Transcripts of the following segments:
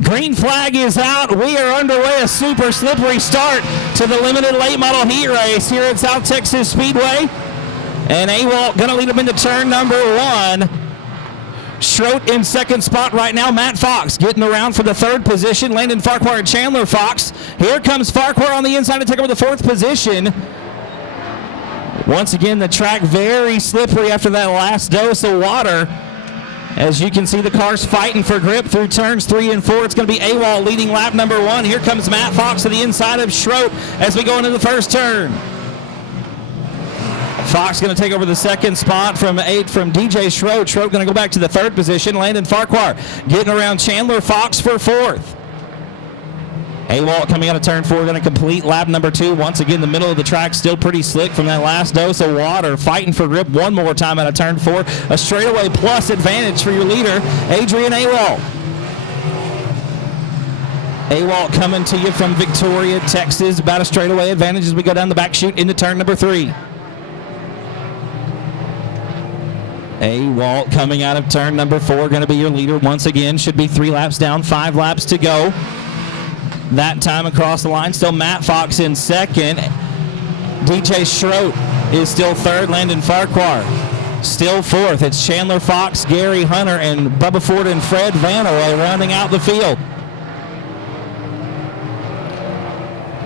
Green flag is out. We are underway. A super slippery start to the limited late model heat race here at South Texas Speedway. And AWOLT going to lead them into turn number 1. Schroet in second spot right now. Matt Fox getting around for the third position. Landon Farquhar and Chandler Fox. Here comes Farquhar on the inside to take over the fourth position. Once again, the track very slippery after that last dose of water. As you can see, the cars fighting for grip through turns 3 and 4. It's going to be AWOLT leading lap number 1. Here comes Matt Fox to the inside of Schroet as we go into the first turn. Fox going to take over the second spot from DJ Schroet. Schroet going to go back to the third position. Landon Farquhar getting around Chandler Fox for fourth. AWOLT coming out of turn 4, going to complete lap number 2. Once again, the middle of the track still pretty slick from that last dose of water. Fighting for grip one more time out of turn 4. A straightaway plus advantage for your leader, Adrian AWOLT. AWOLT coming to you from Victoria, Texas. About a straightaway advantage as we go down the back chute into turn number 3. AWOLT coming out of turn number 4, going to be your leader once again. Should be 3 laps down, 5 laps to go. That time across the line, still Matt Fox in second. DJ Schroet is still third. Landon Farquhar still fourth. It's Chandler Fox, Gary Hunter, and Bubba Ford and Fred Vanoy rounding out the field.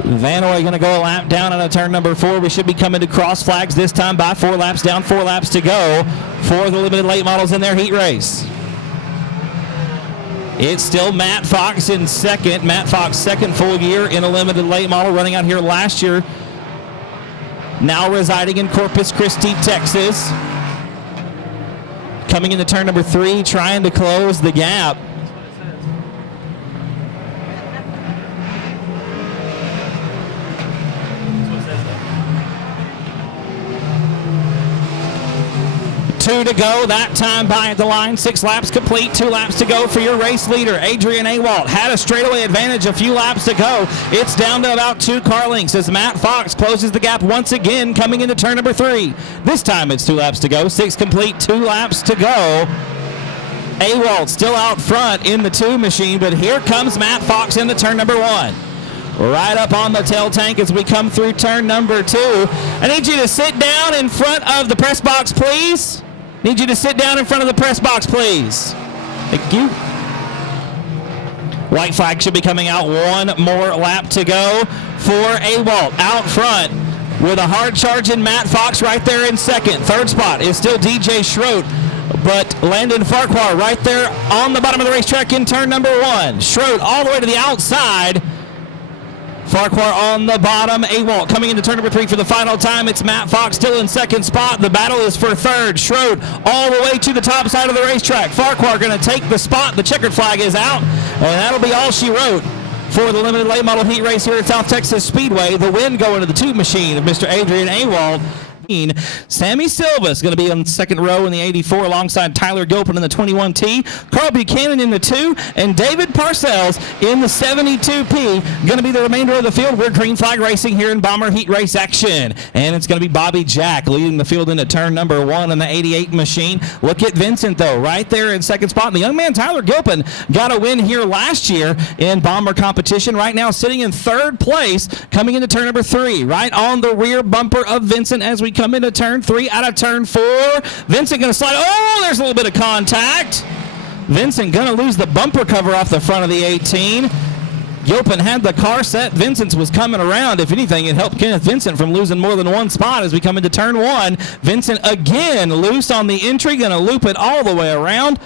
Vanoy going to go a lap down on a turn number 4. We should be coming to cross flags this time by 4 laps down, 4 laps to go for the limited late models in their heat race. It's still Matt Fox in second. Matt Fox, second full year in a limited late model, running out here last year. Now residing in Corpus Christi, Texas. Coming into turn number 3, trying to close the gap. Two to go, that time by at the line. 6 laps complete, 2 laps to go for your race leader, Adrian AWOLT. Had a straightaway advantage, a few laps to go. It's down to about 2 car lengths as Matt Fox closes the gap once again coming into turn number 3. This time it's 2 laps to go, 6 complete, 2 laps to go. AWOLT still out front in the 2 machine, but here comes Matt Fox into turn number 1. Right up on the tail tank as we come through turn number 2. I need you to sit down in front of the press box, please. Need you to sit down in front of the press box, please. Thank you. White flag should be coming out. 1 more lap to go for AWOLT. Out front with a hard charging Matt Fox right there in second. Third spot is still DJ Schroet, but Landon Farquhar right there on the bottom of the racetrack in turn number 1. Schroet all the way to the outside. Farquhar on the bottom. AWOLT coming into turn number 3 for the final time. It's Matt Fox still in second spot. The battle is for third. Schroet all the way to the top side of the racetrack. Farquhar going to take the spot. The checkered flag is out, and that'll be all she wrote for the limited late model heat race here at South Texas Speedway. The win going to the 2 machine of Mr. Adrian AWOLT. Sammy Silva's going to be on the second row in the 84 alongside Tyler Gilpin in the 21T, Carl Buchanan in the 2, and David Parcells in the 72P. Going to be the remainder of the field. We're green flag racing here in Bomber Heat Race action, and it's going to be Bobby Jack leading the field into turn number 1 in the 88 machine. Look at Vincent, though, right there in second spot. And the young man Tyler Gilpin got a win here last year in Bomber competition. Right now sitting in third place coming into turn number 3, right on the rear bumper of Vincent as we come into turn 3 out of turn 4. Vincent going to slide. Oh, there's a little bit of contact. Vincent going to lose the bumper cover off the front of the 18. Gilpin had the car set. Vincent was coming around. If anything, it helped Kenneth Vincent from losing more than 1 spot as we come into turn 1. Vincent again loose on the entry, going to loop it all the way around.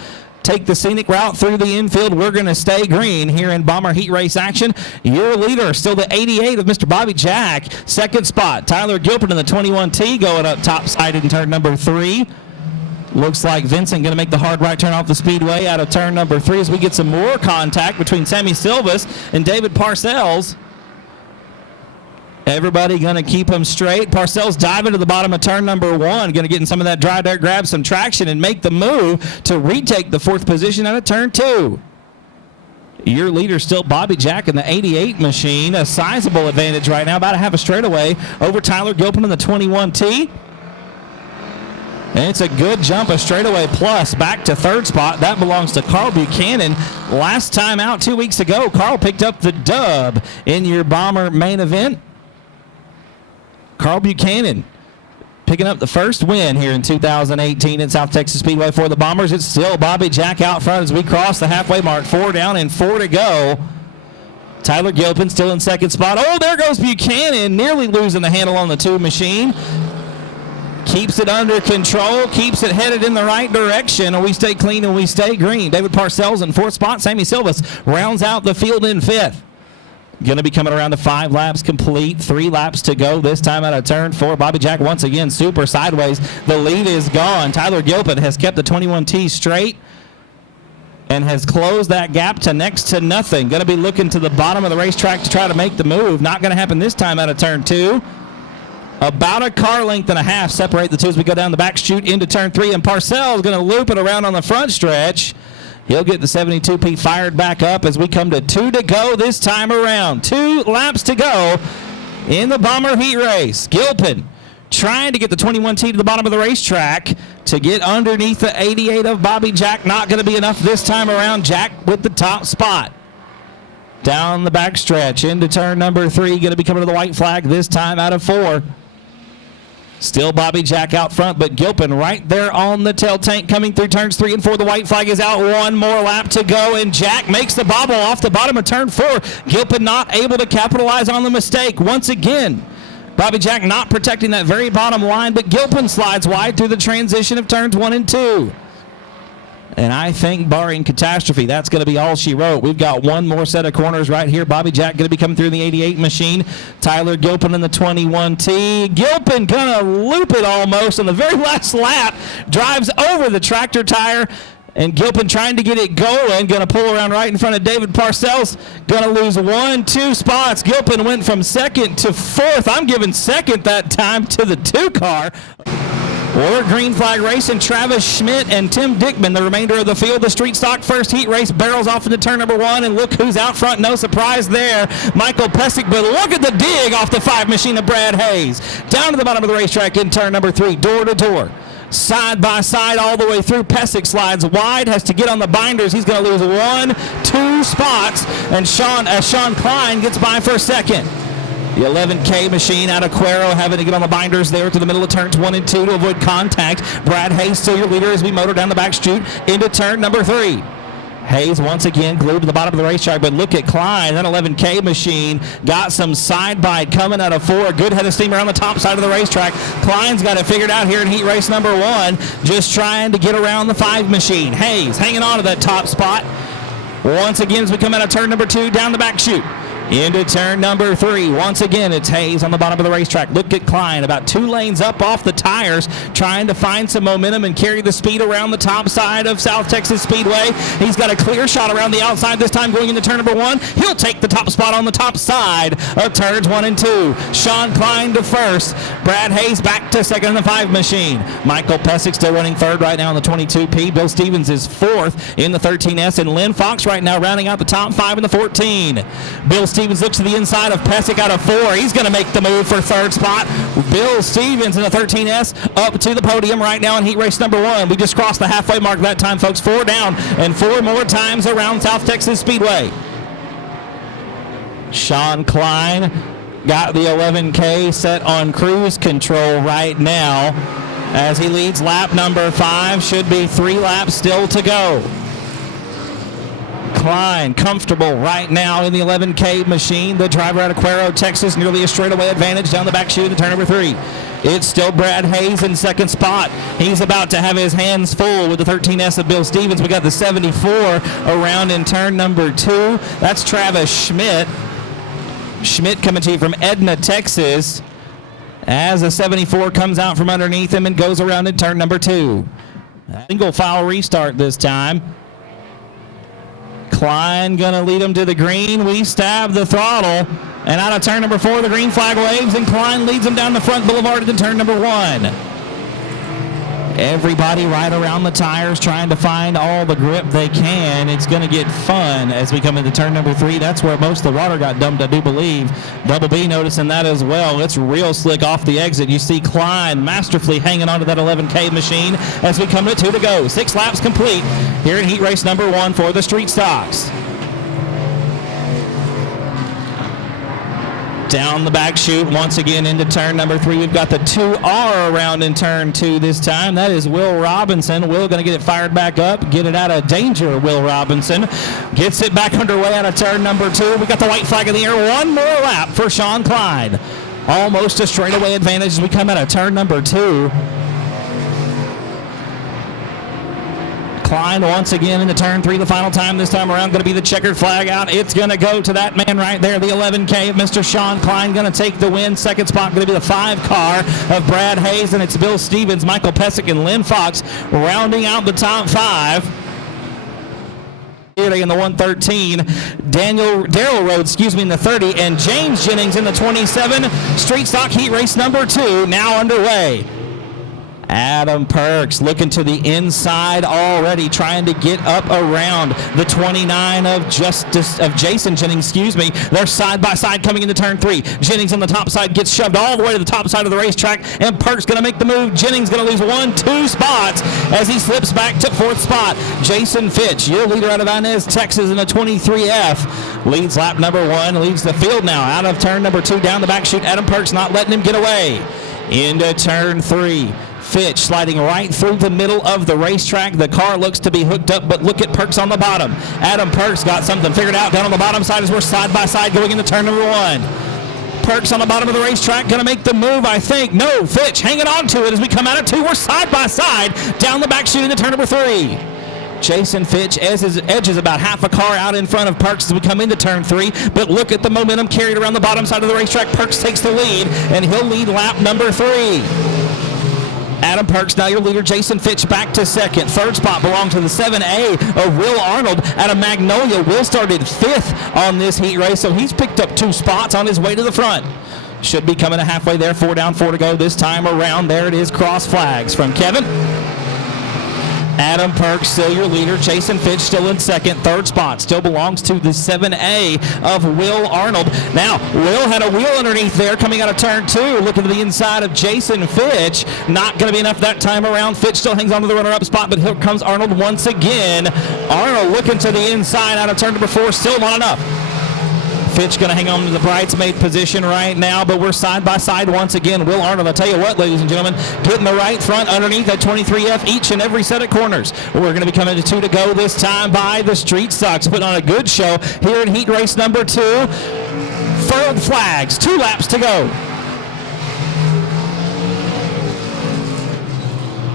Take the scenic route through the infield. We're going to stay green here in Bomber Heat Race action. Your leader, still the 88 of Mr. Bobby Jack. Second spot, Tyler Gilpin in the 21T going up top side in turn number 3. Looks like Vincent going to make the hard right turn off the speedway out of turn number 3 as we get some more contact between Sammy Silvas and David Parcells. Everybody going to keep him straight. Parcells diving to the bottom of turn number 1. Going to get in some of that dry dirt, grab some traction, and make the move to retake the 4th position out of turn 2. Your leader still Bobby Jack in the 88 machine. A sizable advantage right now. About to have a straightaway over Tyler Gilpin in the 21T. And it's a good jump, a straightaway plus, back to third spot. That belongs to Carl Buchanan. Last time out 2 weeks ago, Carl picked up the dub in your Bomber main event. Carl Buchanan picking up the first win here in 2018 at South Texas Speedway for the Bombers. It's still Bobby Jack out front as we cross the halfway mark. 4 down and 4 to go. Tyler Gilpin still in second spot. Oh, there goes Buchanan, nearly losing the handle on the 2 machine. Keeps it under control, keeps it headed in the right direction, and we stay clean and we stay green. David Parcells in 4th spot. Sammy Silvas rounds out the field in 5th. Going to be coming around to 5 laps complete, 3 laps to go, this time out of turn 4. Bobby Jack once again super sideways. The lead is gone. Tyler Gilpin has kept the 21T straight and has closed that gap to next to nothing. Going to be looking to the bottom of the racetrack to try to make the move. Not going to happen this time out of turn 2. About a car length and a half separate the two as we go down the back chute into turn 3, and Parcells going to loop it around on the front stretch. He'll get the 72P fired back up as we come to 2 to go this time around. 2 laps to go in the Bomber heat race. Gilpin trying to get the 21T to the bottom of the racetrack to get underneath the 88 of Bobby Jack. Not going to be enough this time around. Jack with the top spot. Down the back stretch into turn number 3. Going to be coming to the white flag this time out of 4. Still Bobby Jack out front, but Gilpin right there on the tail tank coming through turns 3 and 4. The white flag is out. 1 more lap to go, and Jack makes the bobble off the bottom of turn 4. Gilpin not able to capitalize on the mistake. Once again, Bobby Jack not protecting that very bottom line, but Gilpin slides wide through the transition of turns 1 and 2. And I think barring catastrophe, that's going to be all she wrote. We've got 1 more set of corners right here. Bobby Jack going to be coming through the 88 machine. Tyler Gilpin in the 21T. Gilpin going to loop it almost on the very last lap. Drives over the tractor tire. And Gilpin trying to get it going. Going to pull around right in front of David Parcells. Going to lose 1, 2 spots. Gilpin went from 2nd to 4th. I'm giving 2nd that time to the 2 car. Or green flag racing, Travis Schmidt and Tim Dickman, the remainder of the field. The street stock first heat race barrels off into turn number 1, and look who's out front. No surprise there, Michael Pesic, but look at the dig off the 5 machine of Brad Hayes. Down to the bottom of the racetrack in turn number 3, door to door. Side by side all the way through. Pesic slides wide, has to get on the binders. He's going to lose 1, 2 spots, and Sean Klein gets by for 2nd. The 11K machine out of Cuero having to get on the binders there to the middle of turns 1 and 2 to avoid contact. Brad Hayes still your leader as we motor down the back chute into turn number 3. Hayes once again glued to the bottom of the racetrack, but look at Klein. That 11K machine got some side bite coming out of 4. Good head of steam around the top side of the racetrack. Klein's got it figured out here in heat race number 1, just trying to get around the 5 machine. Hayes hanging on to that top spot. Once again as we come out of turn number 2 down the back chute. Into turn number 3. Once again, it's Hayes on the bottom of the racetrack. Look at Klein, about 2 lanes up off the tires, trying to find some momentum and carry the speed around the top side of South Texas Speedway. He's got a clear shot around the outside this time going into turn number 1. He'll take the top spot on the top side of turns 1 and 2. Sean Klein to 1st. Brad Hayes back to 2nd in the 5 machine. Michael Pesic still running 3rd right now in the 22P. Bill Stevens is 4th in the 13S, and Lynn Fox right now rounding out the top 5 in the 14. Bill Stevens looks to the inside of Pesic out of 4. He's going to make the move for 3rd spot. Bill Stevens in the 13S up to the podium right now in heat race number 1. We just crossed the halfway mark that time, folks. 4 down and 4 more times around South Texas Speedway. Sean Klein got the 11K set on cruise control right now as he leads lap number 5. Should be 3 laps still to go. Klein comfortable right now in the 11K machine. The driver out of Cuero, Texas, nearly a straightaway advantage down the back chute in turn number 3. It's still Brad Hayes in 2nd spot. He's about to have his hands full with the 13S of Bill Stevens. We got the 74 around in turn number 2. That's Travis Schmidt. Schmidt coming to you from Edna, Texas, as the 74 comes out from underneath him and goes around in turn number 2. Single file restart this time. Klein going to lead him to the green. We stab the throttle. And out of turn number 4, the green flag waves, and Klein leads him down the front boulevard to turn number 1. Everybody right around the tires trying to find all the grip they can. It's going to get fun as we come into turn number 3. That's where most of the water got dumped, I do believe. Double B noticing that as well. It's real slick off the exit. You see Klein masterfully hanging onto that 11K machine as we come to 2 to go. 6 laps complete here in heat race number 1 for the Street Stocks. Down the back chute once again into turn number 3. We've got the 2R around in turn 2 this time. That is Will Robinson. Will going to get it fired back up, get it out of danger. Will Robinson gets it back underway out of turn number 2. We got the white flag in the air. One more lap for Sean Klein. Almost a straightaway advantage as we come out of turn number 2. Klein once again into turn 3 the final time. This time around going to be the checkered flag out. It's going to go to that man right there, the 11K of Mr. Sean Klein, going to take the win. Second spot going to be the 5 car of Brad Hayes, and it's Bill Stevens, Michael Pesic, and Lynn Fox rounding out the top 5. In the 113, Daryl Rhodes, in the 30, and James Jennings in the 27. Street Stock heat race number 2 now underway. Adam Perks looking to the inside already, trying to get up around the 29 of Jason Jennings, They're side by side coming into turn 3. Jennings on the top side gets shoved all the way to the top side of the racetrack, and Perks going to make the move. Jennings going to lose 1-2 spots as he slips back to 4th spot. Jason Fitch, your leader out of Inez, Texas in the 23F, leads lap number 1, leads the field now out of turn number 2 down the back chute. Adam Perks not letting him get away. Into turn 3. Fitch sliding right through the middle of the racetrack. The car looks to be hooked up, but look at Perks on the bottom. Adam Perks got something figured out down on the bottom side as we're side by side going into turn number 1. Perks on the bottom of the racetrack going to make the move, I think. No, Fitch hanging on to it as we come out of 2. We're side by side down the back chute into turn number 3. Jason Fitch edges about half a car out in front of Perks as we come into turn 3, but look at the momentum carried around the bottom side of the racetrack. Perks takes the lead, and he'll lead lap number 3. Adam Perks, now your leader. Jason Fitch back to 2nd. 3rd spot belongs to the 7A of Will Arnold out of Magnolia. Will started 5th on this heat race, so he's picked up 2 spots on his way to the front. Should be coming to halfway there. 4 down, 4 to go this time around. There it is, cross flags from Kevin. Adam Perks still your leader. Jason Fitch still in 2nd. 3rd spot still belongs to the 7A of Will Arnold. Now, Will had a wheel underneath there coming out of turn 2. Looking to the inside of Jason Fitch. Not going to be enough that time around. Fitch still hangs on to the runner-up spot, but here comes Arnold once again. Arnold looking to the inside out of turn number 4. Still not enough. Fitch going to hang on to the bridesmaid position right now, but we're side by side once again. Will Arnold, I'll tell you what, ladies and gentlemen, getting the right front underneath that 23F each and every set of corners. We're going to be coming to 2 to go this time by the Street Stocks, putting on a good show here in heat race number 2. Furled flags, 2 laps to go.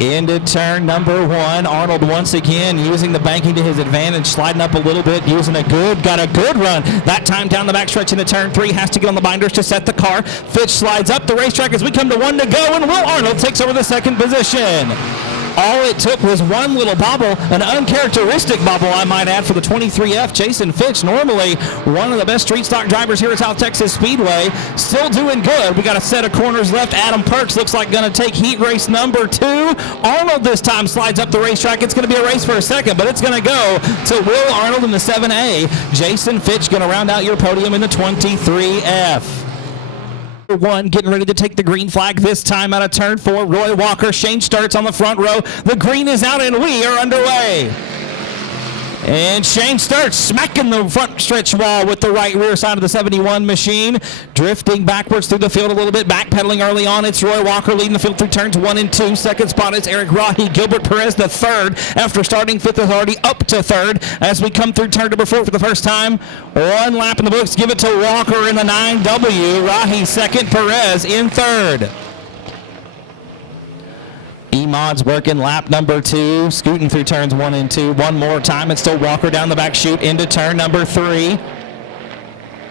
Into turn number 1. Arnold once again using the banking to his advantage, sliding up a little bit, got a good run. That time down the backstretch into turn 3, has to get on the binders to set the car. Fitch slides up the racetrack as we come to 1 to go, and Will Arnold takes over the 2nd position. All it took was one little bobble, an uncharacteristic bobble, I might add, for the 23F. Jason Fitch, normally one of the best street stock drivers here at South Texas Speedway, still doing good. We got a set of corners left. Adam Perks looks like going to take heat race number 2. Arnold this time slides up the racetrack. It's going to be a race for a second, but it's going to go to Will Arnold in the 7A. Jason Fitch going to round out your podium in the 23F. 1 getting ready to take the green flag this time out of turn 4. Roy Walker, Shane starts on the front row. The green is out and we are underway. And Shane starts smacking the front stretch wall with the right rear side of the 71 machine. Drifting backwards through the field a little bit, backpedaling early on. It's Roy Walker leading the field through turns 1 and 2. Second spot is Eric Rahi. Gilbert Perez the 3rd. After starting 5th is already up to 3rd as we come through turn number 4 for the first time. 1 lap in the books. Give it to Walker in the 9W. Rahi 2nd. Perez in 3rd. E-Mod's working lap number 2, scooting through turns 1 and 2. One more time, it's still Walker down the back chute into turn number 3.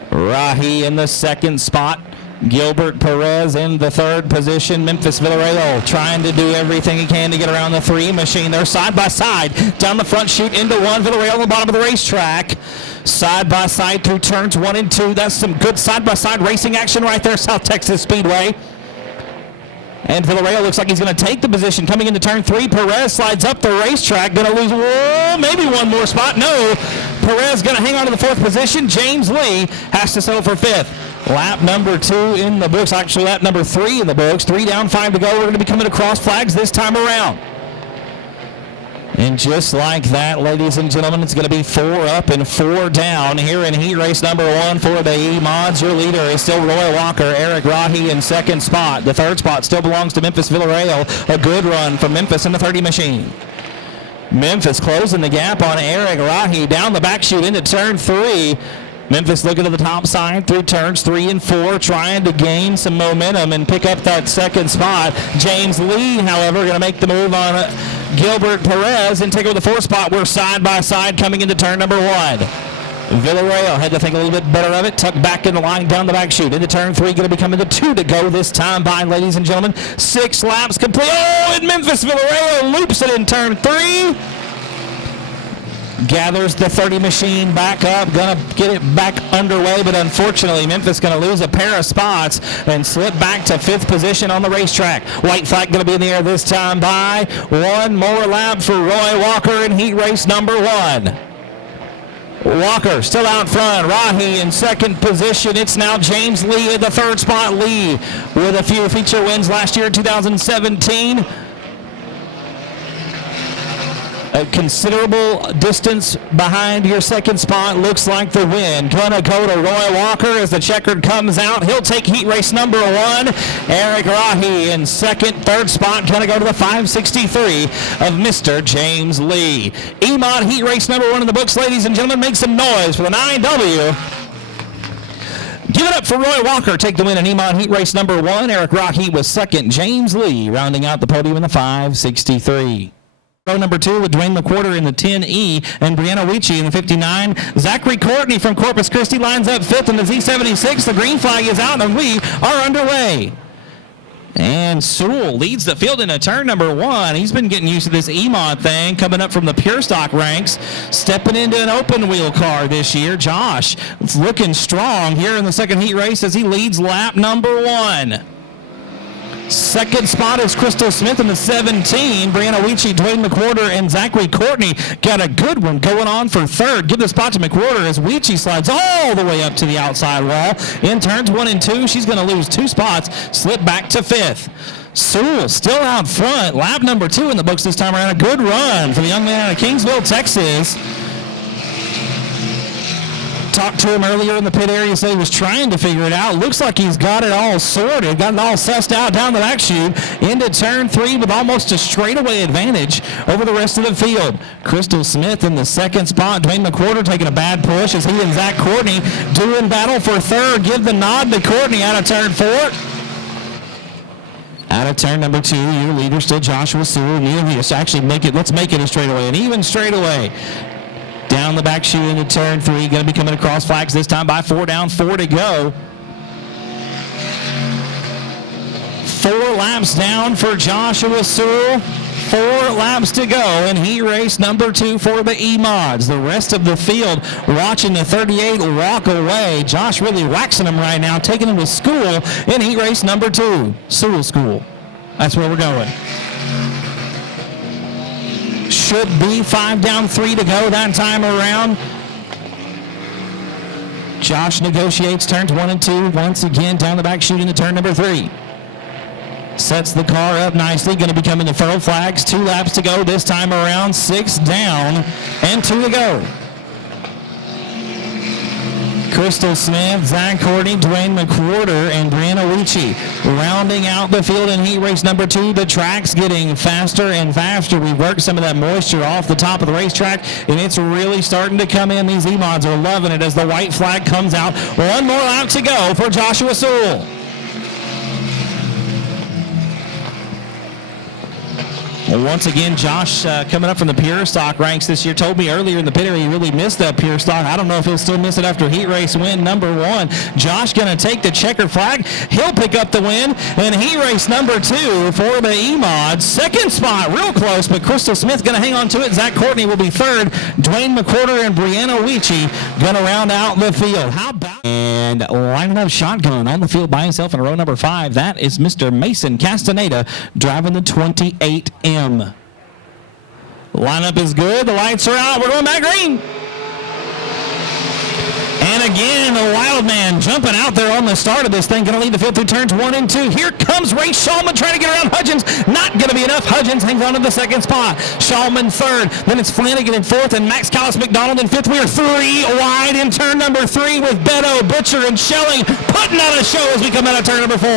Rahi in the 2nd spot. Gilbert Perez in the 3rd position. Memphis Villarreal trying to do everything he can to get around the 3 machine. They're side by side down the front chute into 1. Villarreal on the bottom of the racetrack. Side by side through turns 1 and 2. That's some good side by side racing action right there, South Texas Speedway. And Villarreal looks like he's going to take the position. Coming into turn 3, Perez slides up the racetrack. Going to lose, maybe one more spot. No, Perez going to hang on to the 4th position. James Lee has to settle for 5th. Lap number 2 in the books. Actually, lap number 3 in the books. 3 down, 5 to go. We're going to be coming across flags this time around. And just like that, ladies and gentlemen, it's going to be 4 up and 4 down here in heat race number 1 for the E-Mods. Your leader is still Roy Walker. Eric Rahi in 2nd spot. The 3rd spot still belongs to Memphis Villarreal. A good run from Memphis in the 30 machine. Memphis closing the gap on Eric Rahi down the back chute into turn 3. Memphis looking to the top side through turns 3 and 4, trying to gain some momentum and pick up that 2nd spot. James Lee, however, going to make the move on Gilbert Perez and take over the 4th spot. We're side by side coming into turn number 1. Villarreal had to think a little bit better of it. Tucked back in the line down the back chute. Into turn 3, going to be coming to 2 to go this time by, ladies and gentlemen. 6 laps complete. Oh, and Memphis Villarreal loops it in turn 3. Gathers the 30 machine back up, gonna get it back underway, but unfortunately Memphis gonna lose a pair of spots and slip back to 5th position on the racetrack. White flag gonna be in the air this time by. 1 more lap for Roy Walker in heat race number 1. Walker still out front. Rahi in 2nd position. It's now James Lee in the 3rd spot. Lee with a few feature wins last year in 2017. A considerable distance behind your 2nd spot. Looks like the win gonna go to Roy Walker as the checkered comes out. He'll take heat race number 1. Eric Rahi in 2nd, 3rd spot gonna go to the 563 of Mr. James Lee. E-Mod heat race number 1 in the books, ladies and gentlemen. Make some noise for the 9W. Give it up for Roy Walker. Take the win in E-Mod heat race number 1. Eric Rahi was 2nd. James Lee rounding out the podium in the 563. Row number 2 with Dwayne McWhorter in the 10E and Brianna Weechie in the 59. Zachary Courtney from Corpus Christi lines up 5th in the Z76. The green flag is out and we are underway. And Sewell leads the field into turn number 1. He's been getting used to this E-Mod thing, coming up from the pure stock ranks, stepping into an open wheel car this year. Josh is looking strong here in the 2nd heat race as he leads lap number 1. 2nd spot is Crystal Smith in the 17. Brianna Weechie, Dwayne McWhorter, and Zachary Courtney got a good one going on for 3rd. Give the spot to McWhorter as Weechie slides all the way up to the outside wall. In turns 1 and 2, she's going to lose 2 spots, slip back to 5th. Sewell still out front. Lap number 2 in the books this time around. A good run for the young man out of Kingsville, Texas. Talked to him earlier in the pit area, said he was trying to figure it out. Looks like he's got it all sorted, got it all sussed out down the back chute into turn 3 with almost a straightaway advantage over the rest of the field. Crystal Smith in the 2nd spot. Dwayne McWhorter taking a bad push as he and Zach Courtney doing battle for 3rd. Give the nod to Courtney out of turn 4. Out of turn number 2, your leader still Joshua Sewell. Actually, let's make it a straightaway, an even straightaway. Down the back chute into turn 3. Going to be coming across flags this time by. 4 down, 4 to go. 4 laps down for Joshua Sewell. 4 laps to go in heat race number 2 for the E-Mods. The rest of the field watching the 38 walk away. Josh really waxing him right now, taking him to school in heat race number 2. Sewell School. That's where we're going. Should be 5 down, 3 to go that time around. Josh negotiates turns 1 and 2 once again down the back chute into turn number 3. Sets the car up nicely. Going to be coming to furl flags. 2 laps to go this time around. 6 down and 2 to go. Crystal Smith, Zach Courtney, Dwayne McWhorter, and Brianna Weechie rounding out the field in heat race number 2. The track's getting faster and faster. We worked some of that moisture off the top of the racetrack, and it's really starting to come in. These E-Mods are loving it as the white flag comes out. 1 more lap to go for Joshua Sewell. Well, once again, Josh coming up from the pure stock ranks this year, told me earlier in the pit area he really missed that pure stock. I don't know if he'll still miss it after heat race win number 1. Josh going to take the checker flag. He'll pick up the win in heat race number 2 for the E-Mods. 2nd spot, real close, but Crystal Smith going to hang on to it. Zach Courtney will be 3rd. Dwayne McWhorter and Brianna Weechie going to round out the field. How about And lining up shotgun on the field by himself in row number 5. That is Mr. Mason Castaneda driving the 28M. Lineup is good. The lights are out. We're going back green. And again, the wild man jumping out there on the start of this thing. Going to lead the field through turns 1 and 2. Here comes Ray Shulman trying to get around Hudgens. Not going to be enough. Hudgens hangs on to the second spot. Shulman third. Then it's Flanagan in fourth and Max Callis McDonald in fifth. We are 3 wide in turn number 3 with Beto, Butcher, and Schelling putting on a show as we come out of turn number 4.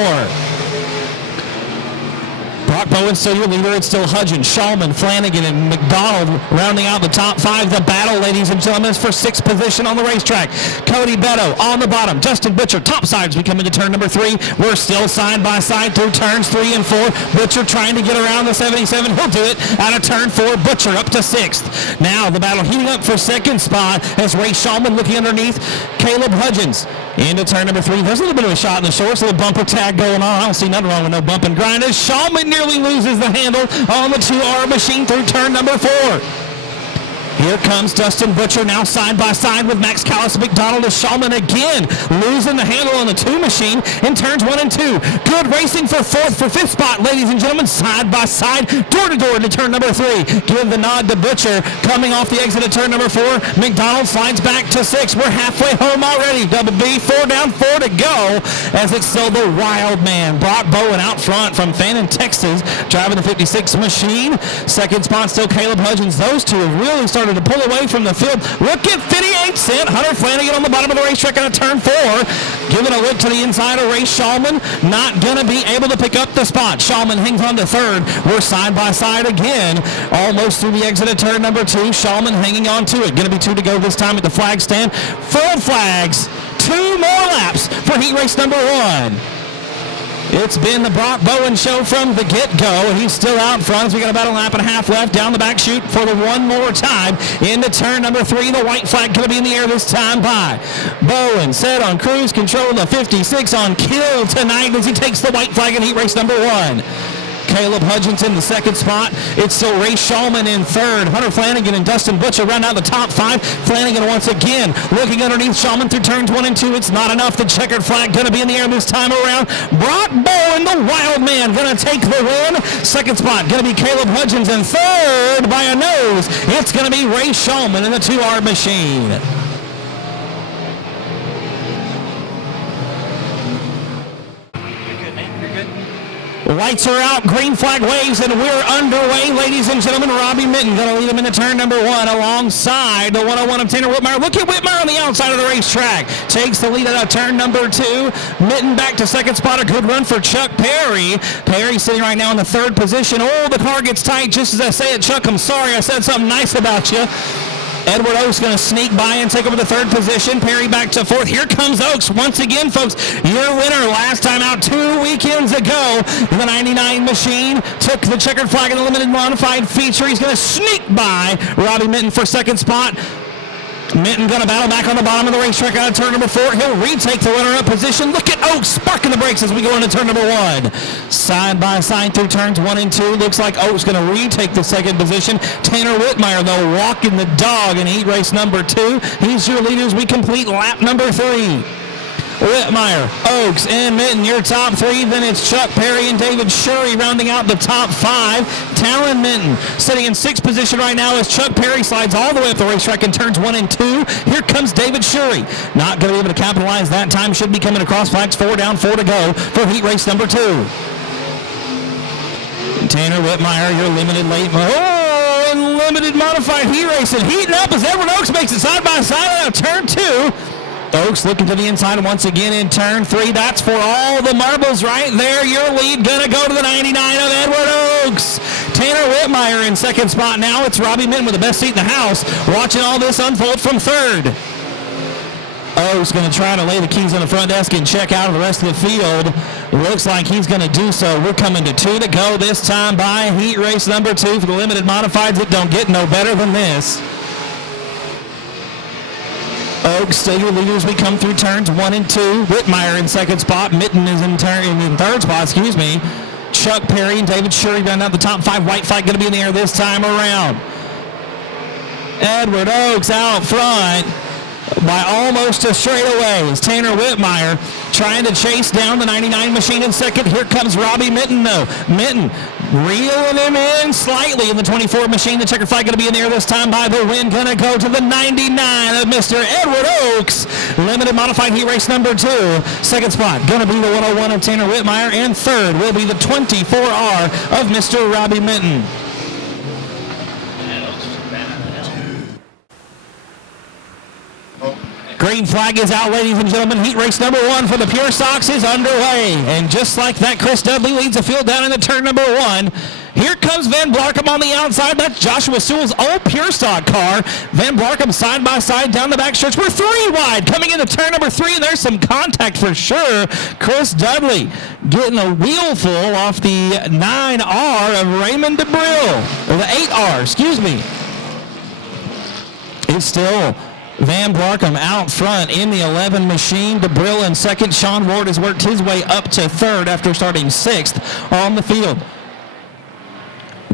Brock Bowen still your leader. It's still Hudgens, Shulman, Flanagan, and McDonald rounding out the top 5. The battle, ladies and gentlemen, is for 6th position on the racetrack. Cody Beto on the bottom. Justin Butcher top side as we come into turn number 3. We're still side by side through turns 3 and 4. Butcher trying to get around the 77. He'll do it out of turn 4. Butcher up to 6th. Now the battle heating up for 2nd spot as Ray Shulman looking underneath Caleb Hudgens. Into turn number 3. There's a little bit of a shot in the shorts, a little bumper tag going on. I don't see nothing wrong with no bump and grind as Shulman nearly loses the handle on the 2R machine through turn number 4. Here comes Dustin Butcher now side by side with Max Callis McDonald as Shulman again losing the handle on the 2 machine in turns 1 and 2. Good racing for 4th for 5th spot, ladies and gentlemen, side by side, door to door to turn number 3. Give the nod to Butcher coming off the exit of turn number 4. McDonald slides back to 6. We're halfway home already. Double B, 4 down, 4 to go as it's still the wild man. Brock Bowen out front from Fannin, Texas, driving the 56 machine. 2nd spot still Caleb Hudgens. Those two have really started to pull away from the field. Look at 58 Cent. Hunter Flanagan on the bottom of the racetrack on turn 4. Giving a look to the inside of Ray Shulman. Not going to be able to pick up the spot. Shulman hangs on to 3rd. We're side by side again. Almost through the exit of turn number 2. Shulman hanging on to it. Going to be 2 to go this time at the flag stand. Full flags. 2 more laps for heat race number 1. It's been the Brock Bowen show from the get-go, and he's still out front as we got about a lap and a half left down the back chute for the one more time into turn number 3. The white flag going to be in the air this time by Bowen. Set on cruise control, the 56 on kill tonight as he takes the white flag in heat race number 1. Caleb Hudgens in the 2nd spot. It's still Ray Shulman in 3rd. Hunter Flanagan and Dustin Butcher round out the top 5. Flanagan once again looking underneath Shulman through turns 1 and 2. It's not enough. The checkered flag going to be in the air this time around. Brock Bowen, the wild man, going to take the win. 2nd spot going to be Caleb Hudgens, and 3rd by a nose, it's going to be Ray Shulman in the 2R machine. Lights are out, green flag waves, and we're underway, ladies and gentlemen. Robbie Mitten going to lead him into turn number 1 alongside the 101 of Tanner Whitmire. Look at Whitmire on the outside of the racetrack. Takes the lead out of turn number 2. Mitten back to 2nd spot. A good run for Chuck Perry. Perry sitting right now in the 3rd position. Oh, the car gets tight just as I say it. Chuck, I'm sorry. I said something nice about you. Edward Oaks going to sneak by and take over the 3rd position. Perry back to 4th. Here comes Oaks once again, folks. Your winner last time out 2 weekends ago. The 99 machine took the checkered flag in the limited modified feature. He's going to sneak by Robbie Mitten for 2nd spot. Mitten going to battle back on the bottom of the racetrack out of turn number 4. He'll retake the runner-up position. Look at Oaks sparking the brakes as we go into turn number 1. Side by side through turns 1 and 2. Looks like Oaks going to retake the 2nd position. Tanner Whitmire, though, walking the dog in heat race number 2. He's your leader as we complete lap number 3. Whitmire, Oaks, and Mitten, your top 3. Then it's Chuck Perry and David Shurry rounding out the top 5. Talon Mitten sitting in 6th position right now as Chuck Perry slides all the way up the racetrack in turns 1 and 2. Here comes David Shurry. Not going to be able to capitalize that time. Should be coming across flags. 4 down, 4 to go for heat race number 2. Tanner Whitmire, your limited late. Oh, and limited modified heat racing. Heating up as Edward Oaks makes it side by side out of turn 2. Oaks looking to the inside once again in turn 3. That's for all the marbles right there. Your lead going to go to the 99 of Edward Oaks. Tanner Whitmire in 2nd spot now. It's Robbie Mitten with the best seat in the house, watching all this unfold from 3rd. Oaks going to try to lay the keys on the front desk and check out of the rest of the field. Looks like he's going to do so. We're coming to 2 to go this time by heat race number 2 for the limited modifieds. It don't get no better than this. Oaks still your leaders. We come through turns 1 and 2. Whitmire in 2nd spot. Mitten is in 3rd spot. Chuck Perry and David Shurry round out the top 5. White flag going to be in the air this time around. Edward Oaks out front. by almost a straightaway as Tanner Whitmire trying to chase down the 99 machine in second. Here comes Robbie Minton, though. Minton reeling him in slightly in the 24 machine. The checkered flag going to be in the air this time by the wind. Going to go to the 99 of Mr. Edward Oaks. Limited modified heat race number 2. Second spot going to be the 101 of Tanner Whitmire. And third will be the 24R of Mr. Robbie Minton. Green flag is out, ladies and gentlemen. Heat race number 1 for the Pure Stocks is underway. And just like that, Chris Dudley leads the field down into turn number 1. Here comes Van Blarkham on the outside. That's Joshua Sewell's old Pure Stock car. Van Blarkham side by side down the back stretch. We're 3 wide coming into turn number 3, and there's some contact for sure. Chris Dudley getting a wheel full off the 9R of Raymond DeBrill, or the 8R, excuse me. It's still Van Blarkham out front in the 11 machine. DeBrill in second. Sean Ward has worked his way up to third after starting 6th on the field.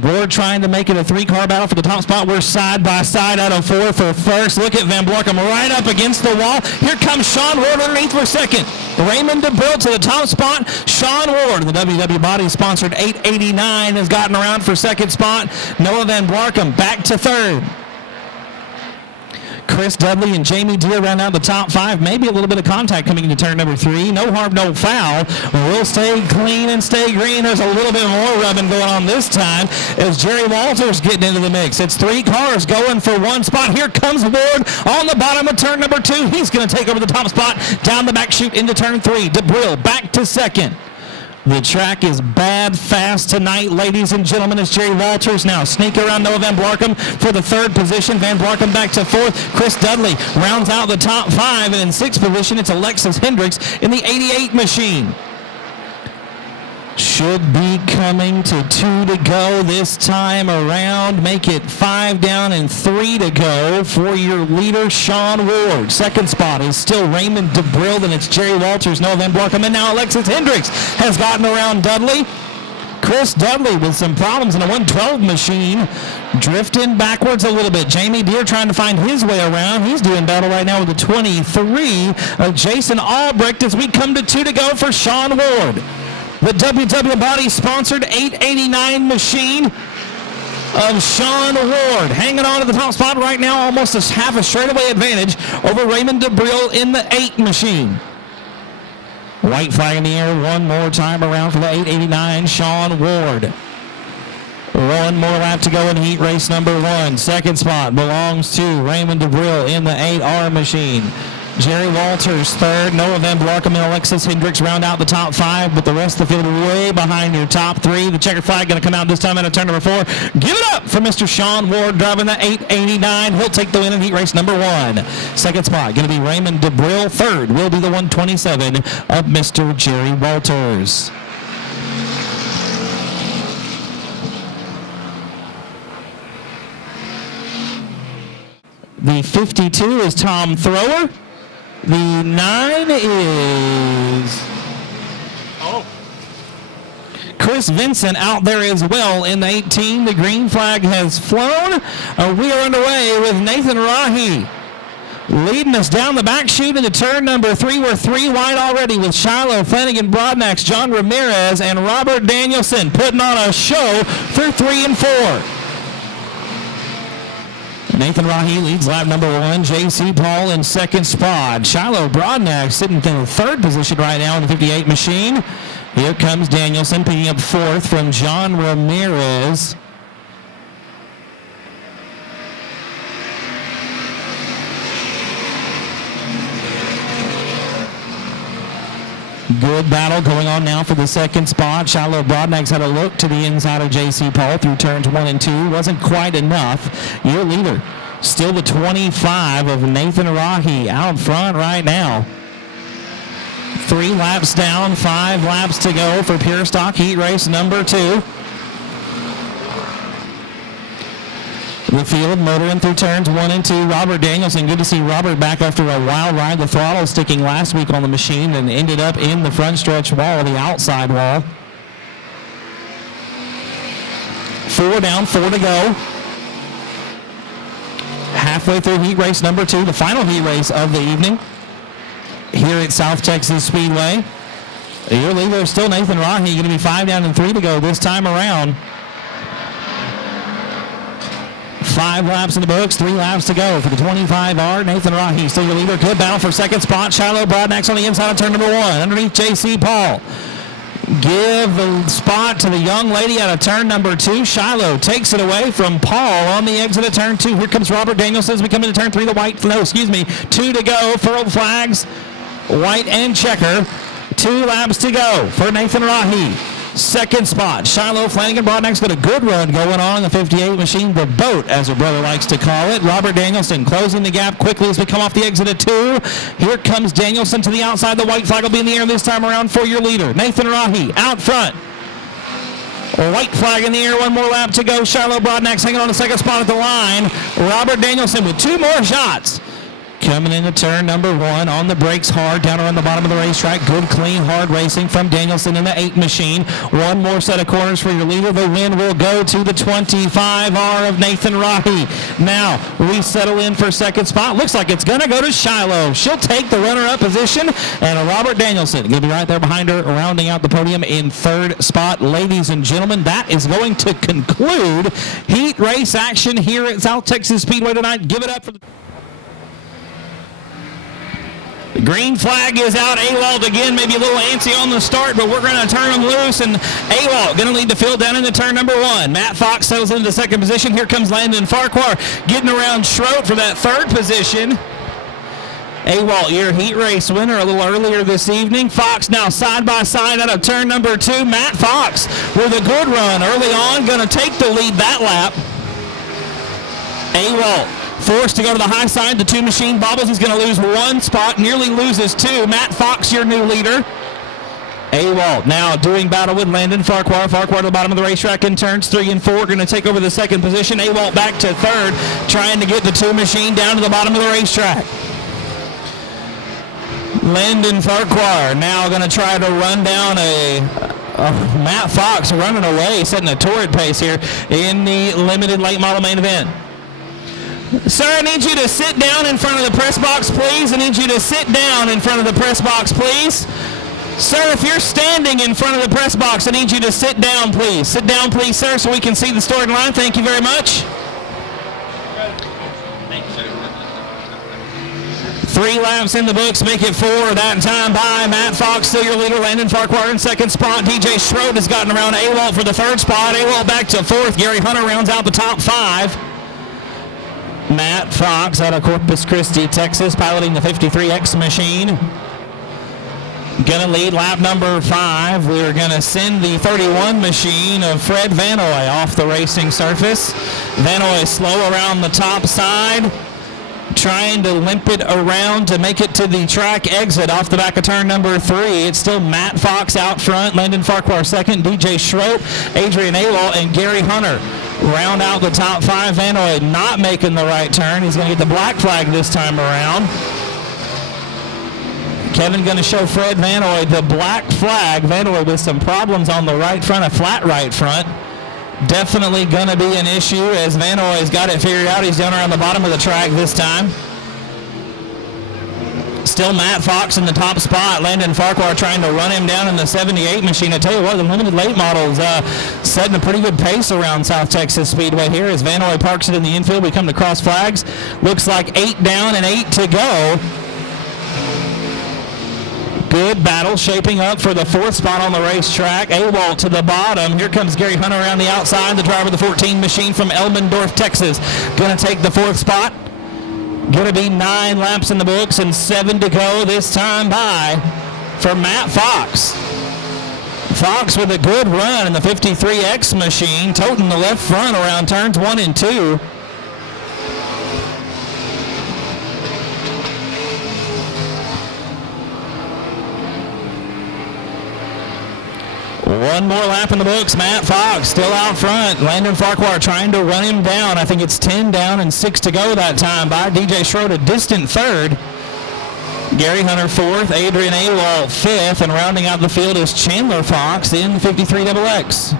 Ward trying to make it a 3-car battle for the top spot. We're side by side out of 4 for first. Look at Van Blarkham right up against the wall. Here comes Sean Ward underneath for second. Raymond DeBrill to the top spot. Sean Ward, the WW Body sponsored 889, has gotten around for second spot. Noah Van Blarkham back to third. Chris Dudley and Jamie Deere round out the top 5. Maybe a little bit of contact coming into turn number 3. No harm, no foul. We'll stay clean and stay green. There's a little bit more rubbing going on this time as Jerry Walters getting into the mix. It's 3 cars going for 1 spot. Here comes Ward on the bottom of turn number 2. He's going to take over the top spot down the back chute into turn 3. DeBrill back to second. The track is bad fast tonight, ladies and gentlemen, as Jerry Walters now sneak around Noah Van Blarkham for the 3rd position. Van Blarkham back to 4th. Chris Dudley rounds out the top 5, and in 6th position, it's Alexis Hendricks in the 88 machine. Should be coming to 2 to go this time around. Make it 5 down and 3 to go for your leader, Sean Ward. Second spot is still Raymond DeBrill, then it's Jerry Walters, Noah Van Blarkham, and now Alexis Hendricks has gotten around Dudley. Chris Dudley with some problems in a 112 machine, drifting backwards a little bit. Jamie Deere trying to find his way around. He's doing battle right now with the 23 of Jason Albrecht as we come to 2 to go for Sean Ward. The WW Body sponsored 889 machine of Sean Ward hanging on to the top spot right now, almost a half a straightaway advantage over Raymond DeBrill in the 8 machine. White flag in the air one more time around for the 889 Sean Ward. 1 more lap to go in heat race number 1. Second spot belongs to Raymond DeBrill in the 8R machine. Jerry Walters third. Noah Van Blarkham and Alexis Hendricks round out the top 5, but the rest of the field way behind your top 3. The checkered flag going to come out this time out of turn number 4. Give it up for Mr. Sean Ward driving the 889. He'll take the win in heat race number 1. Second spot going to be Raymond DeBrill. Third will be the 127 of Mr. Jerry Walters. The 52 is Tom Thrower. The 9 is Chris Vincent out there as well in the 18. The green flag has flown. We are underway with Nathan Rahi leading us down the back chute into turn number 3. We're 3 wide already with Shiloh, Flanagan, Broadnax, John Ramirez, and Robert Danielson putting on a show for 3 and 4. Nathan Rahi leads lap number 1. J.C. Paul in second spot. Shiloh Broadnax sitting in the 3rd position right now in the 58 machine. Here comes Danielson picking up 4th from John Ramirez. Good battle going on now for the second spot. Shiloh Broadnax had a look to the inside of J.C. Paul through turns 1 and 2. Wasn't quite enough. Your leader, still the 25 of Nathan Rahi out front right now. 3 laps down, 5 laps to go for Pure Stock heat race number 2. The field motoring through turns 1 and 2. Robert Danielson, good to see Robert back after a wild ride. The throttle sticking last week on the machine and ended up in the front stretch wall, the outside wall. 4 down, 4 to go. halfway through heat race number 2, the final heat race of the evening here at South Texas Speedway. Your leader is still Nathan Rahe, going to be 5 down and 3 to go this time around. 5 laps in the books, 3 laps to go for the 25R. Nathan Rahe still your leader. Good battle for second spot. Shiloh Broadnax on the inside of turn number 1. Underneath J.C. Paul. Give the spot to the young lady out of turn number 2. Shiloh takes it away from Paul on the exit of turn 2. Here comes Robert Danielson as we come into turn 3. 2 to go. Furled flags, white and checker. 2 laps to go for Nathan Rahe. Second spot, Shiloh Flanagan Broadnax got a good run going on in the 58 machine, the boat, as her brother likes to call it. Robert Danielson closing the gap quickly as we come off the exit of 2. Here comes Danielson to the outside. The white flag will be in the air this time around for your leader, Nathan Rahe, out front. White flag in the air, 1 more lap to go. Shiloh Broadnax hanging on the second spot at the line. Robert Danielson with 2 more shots. Coming into turn number 1 on the brakes hard down around the bottom of the racetrack. Good, clean, hard racing from Danielson in the 8 machine. 1 more set of corners for your leader. The win will go to the 25R of Nathan Rahe. Now we settle in for second spot. Looks like it's going to go to Shiloh. She'll take the runner-up position, and Robert Danielson going to be right there behind her, rounding out the podium in 3rd spot. Ladies and gentlemen, that is going to conclude heat race action here at South Texas Speedway tonight. Give it up for the... The green flag is out. Awalt again, maybe a little antsy on the start, but we're going to turn them loose, and Awalt going to lead the field down into turn number 1. Matt Fox settles into second position. Here comes Landon Farquhar getting around Schroet for that 3rd position. Awalt, your heat race winner a little earlier this evening. Fox now side by side out of turn number 2. Matt Fox with a good run early on, going to take the lead that lap. Awalt forced to go to the high side. The 2 machine bobbles. He's going to lose 1 spot, nearly loses 2. Matt Fox, your new leader. Awalt now doing battle with Landon Farquhar. Farquhar to the bottom of the racetrack in turns 3 and 4. Going to take over the 2nd position. Awalt back to 3rd, trying to get the 2 machine down to the bottom of the racetrack. Landon Farquhar now going to try to run down Matt Fox running away, setting a torrid pace here in the limited late model main event. Sir, I need you to sit down in front of the press box, please. I need you to sit down in front of the press box, please. Sir, if you're standing in front of the press box, I need you to sit down, please. Sit down, please, sir, so we can see the starting line. Thank you very much. 3 laps in the books, make it 4 that time by Matt Fox, still your leader. Landon Farquhar in 2nd spot. DJ Schroet has gotten around Awalt for the 3rd spot. Awalt back to 4th. Gary Hunter rounds out the top 5. Matt Fox out of Corpus Christi, Texas, piloting the 53X machine. Gonna lead lap number 5. We're gonna send the 31 machine of Fred Vanoy off the racing surface. Vanoy slow around the top side, trying to limp it around to make it to the track exit off the back of turn number 3. It's still Matt Fox out front, Landon Farquhar 2nd, DJ Schroet, Adrian Awalt, and Gary Hunter round out the top 5. Vanoy not making the right turn. He's going to get the black flag this time around. Kevin going to show Fred Vanoy the black flag. Vanoy with some problems on the right front, a flat right front. Definitely going to be an issue as Vanoy's got it figured out. He's down around the bottom of the track this time. Still Matt Fox in the top spot. Landon Farquhar trying to run him down in the 78 machine. I tell you what, the limited late models setting a pretty good pace around South Texas Speedway here as Vanoy parks it in the infield. We come to cross flags. Looks like 8 down and 8 to go. Good battle shaping up for the 4th spot on the racetrack. Awalt to the bottom. Here comes Gary Hunter around the outside, the driver of the 14 machine from Elmendorf, Texas. Going to take the 4th spot. Going to be 9 laps in the books and 7 to go this time by for Matt Fox. Fox with a good run in the 53X machine, toting the left front around turns 1 and 2. One more lap in the books. Matt Fox still out front. Landon Farquhar trying to run him down. I think it's 10 down and 6 to go that time by DJ Schroet, a distant 3rd. Gary Hunter 4th. Adrian Awalt 5th. And rounding out the field is Chandler Fox in 53XX.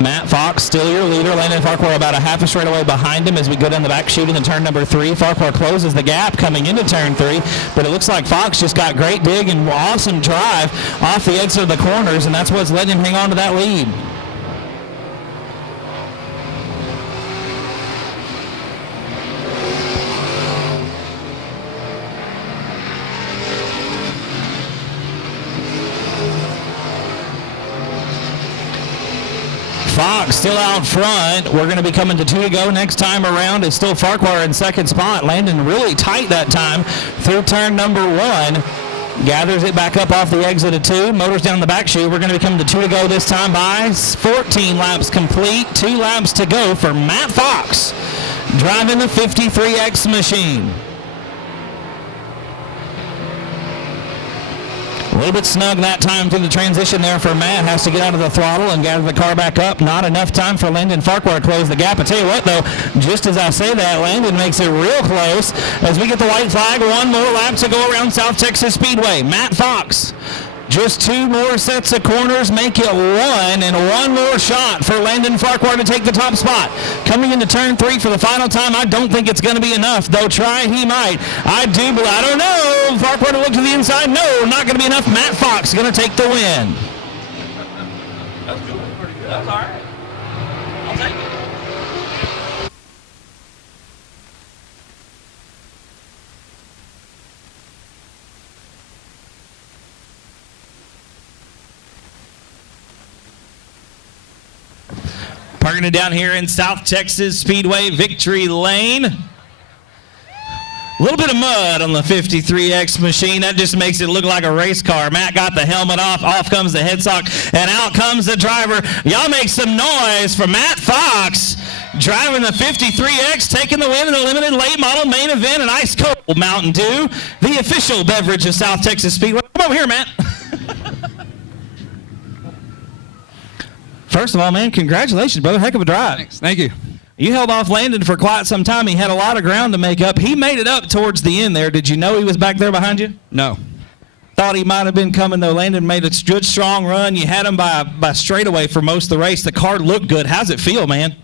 Matt Fox still your leader. Landon Farquhar about a half a straightaway behind him as we go down the back chute into turn number 3. Farquhar closes the gap coming into turn 3, but it looks like Fox just got great dig and awesome drive off the exit of the corners, and that's what's letting him hang on to that lead. Fox still out front. We're going to be coming to 2 to go next time around. It's still Farquhar in second spot. Landon really tight that time through turn number 1. Gathers it back up off the exit of 2. Motors down the back chute. We're going to be coming to 2 to go this time by 14 laps complete. 2 laps to go for Matt Fox driving the 53X machine. A little bit snug that time through the transition there for Matt. Has to get out of the throttle and gather the car back up. Not enough time for Landon Farquhar to close the gap. I tell you what, though, just as I say that, Landon makes it real close as we get the white flag. 1 more lap to go around South Texas Speedway. Matt Fox, just 2 more sets of corners, make it 1, and 1 more shot for Landon Farquhar to take the top spot. Coming into turn 3 for the final time, I don't think it's going to be enough, though try he might. I don't know. Farquhar to look to the inside. No, not going to be enough. Matt Fox going to take the win. That's good. Pretty good. That's all right. I'll take it. Parking it down here in South Texas Speedway, Victory Lane. A little bit of mud on the 53X machine. That just makes it look like a race car. Matt got the helmet off. Off comes the headstock, and out comes the driver. Y'all make some noise for Matt Fox driving the 53X, taking the win in the limited late model main event, an ice cold Mountain Dew, the official beverage of South Texas Speedway. Come over here, Matt. First of all, man, congratulations, brother. Heck of a drive. Thanks. Thank you. You held off Landon for quite some time. He had a lot of ground to make up. He made it up towards the end there. Did you know he was back there behind you? No. Thought he might have been coming, though. Landon made a good, strong run. You had him by straightaway for most of the race. The car looked good. How's it feel, man?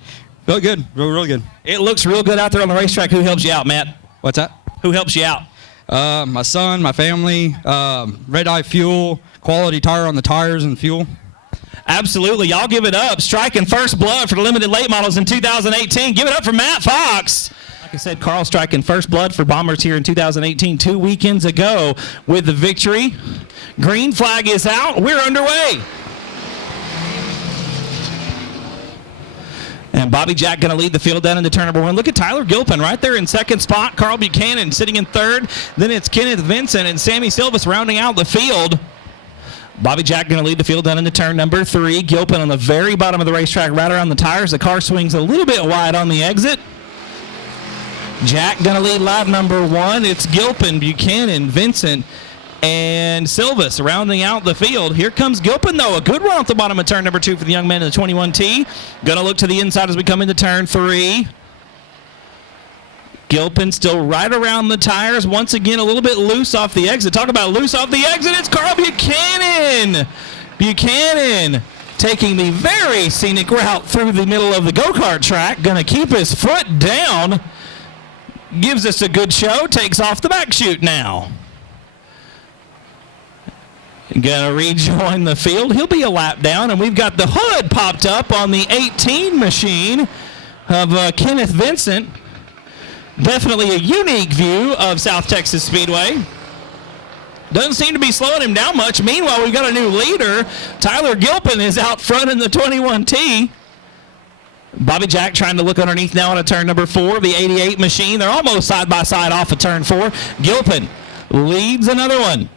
Felt good. Real good. It looks real good out there on the racetrack. Who helps you out, Matt? What's that? Who helps you out? My son, my family, Red Eye Fuel, quality tire on the tires and fuel. Absolutely. Y'all give it up. Striking first blood for the limited late models in 2018. Give it up for Matt Fox. Like I said, Carl striking first blood for Bombers here in 2018, 2 weekends ago with the victory. Green flag is out. We're underway. And Bobby Jack going to lead the field down into turn number 1. Look at Tyler Gilpin right there in second spot. Carl Buchanan sitting in third. Then it's Kenneth Vincent and Sammy Silvas rounding out the field. Bobby Jack going to lead the field down into turn number 3. Gilpin on the very bottom of the racetrack, right around the tires. The car swings a little bit wide on the exit. Jack going to lead lap number 1. It's Gilpin, Buchanan, Vincent, and Silvas rounding out the field. Here comes Gilpin, though. A good run off the bottom of turn number 2 for the young man in the 21T. Going to look to the inside as we come into turn 3. Gilpin still right around the tires. Once again, a little bit loose off the exit. Talk about loose off the exit. It's Carl Buchanan. Buchanan taking the very scenic route through the middle of the go-kart track. Going to keep his foot down. Gives us a good show. Takes off the back chute now. Going to rejoin the field. He'll be a lap down, and we've got the hood popped up on the 18 machine of Kenneth Vincent. Definitely a unique view of South Texas Speedway. Doesn't seem to be slowing him down much. Meanwhile, we've got a new leader. Tyler Gilpin is out front in the 21T. Bobby Jack trying to look underneath now on a turn number 4, the 88 machine. They're almost side by side off of turn 4. Gilpin leads another one.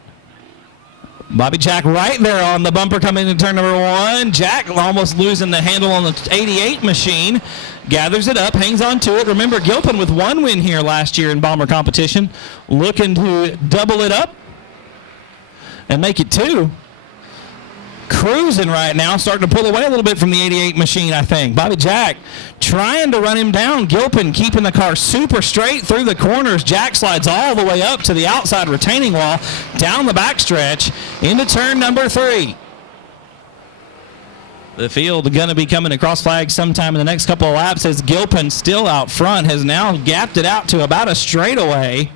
Bobby Jack right there on the bumper coming into turn number 1. Jack almost losing the handle on the 88 machine. Gathers it up, hangs on to it. Remember, Gilpin with 1 win here last year in Bomber competition. Looking to double it up and make it 2. Cruising right now, starting to pull away a little bit from the 88 machine, I think. Bobby Jack trying to run him down. Gilpin keeping the car super straight through the corners. Jack slides all the way up to the outside retaining wall, down the backstretch, into turn number 3. The field going to be coming across flags sometime in the next couple of laps as Gilpin, still out front, has now gapped it out to about a straightaway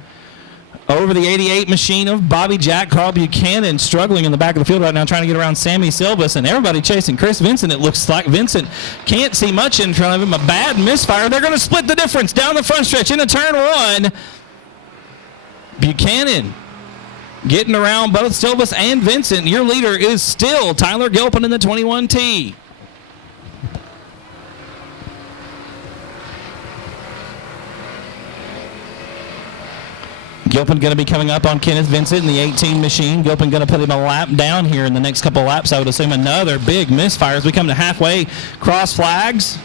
over the 88 machine of Bobby Jack. Carl Buchanan struggling in the back of the field right now, trying to get around Sammy Silvas, and everybody chasing Chris Vincent. It looks like Vincent can't see much in front of him. A bad misfire. They're going to split the difference down the front stretch into turn one. Buchanan getting around both Silvas and Vincent. Your leader is still Tyler Gilpin in the 21T. Gilpin going to be coming up on Kenneth Vincent in the 18 machine. Gilpin going to put him a lap down here in the next couple of laps. I would assume another big misfire as we come to halfway cross flags.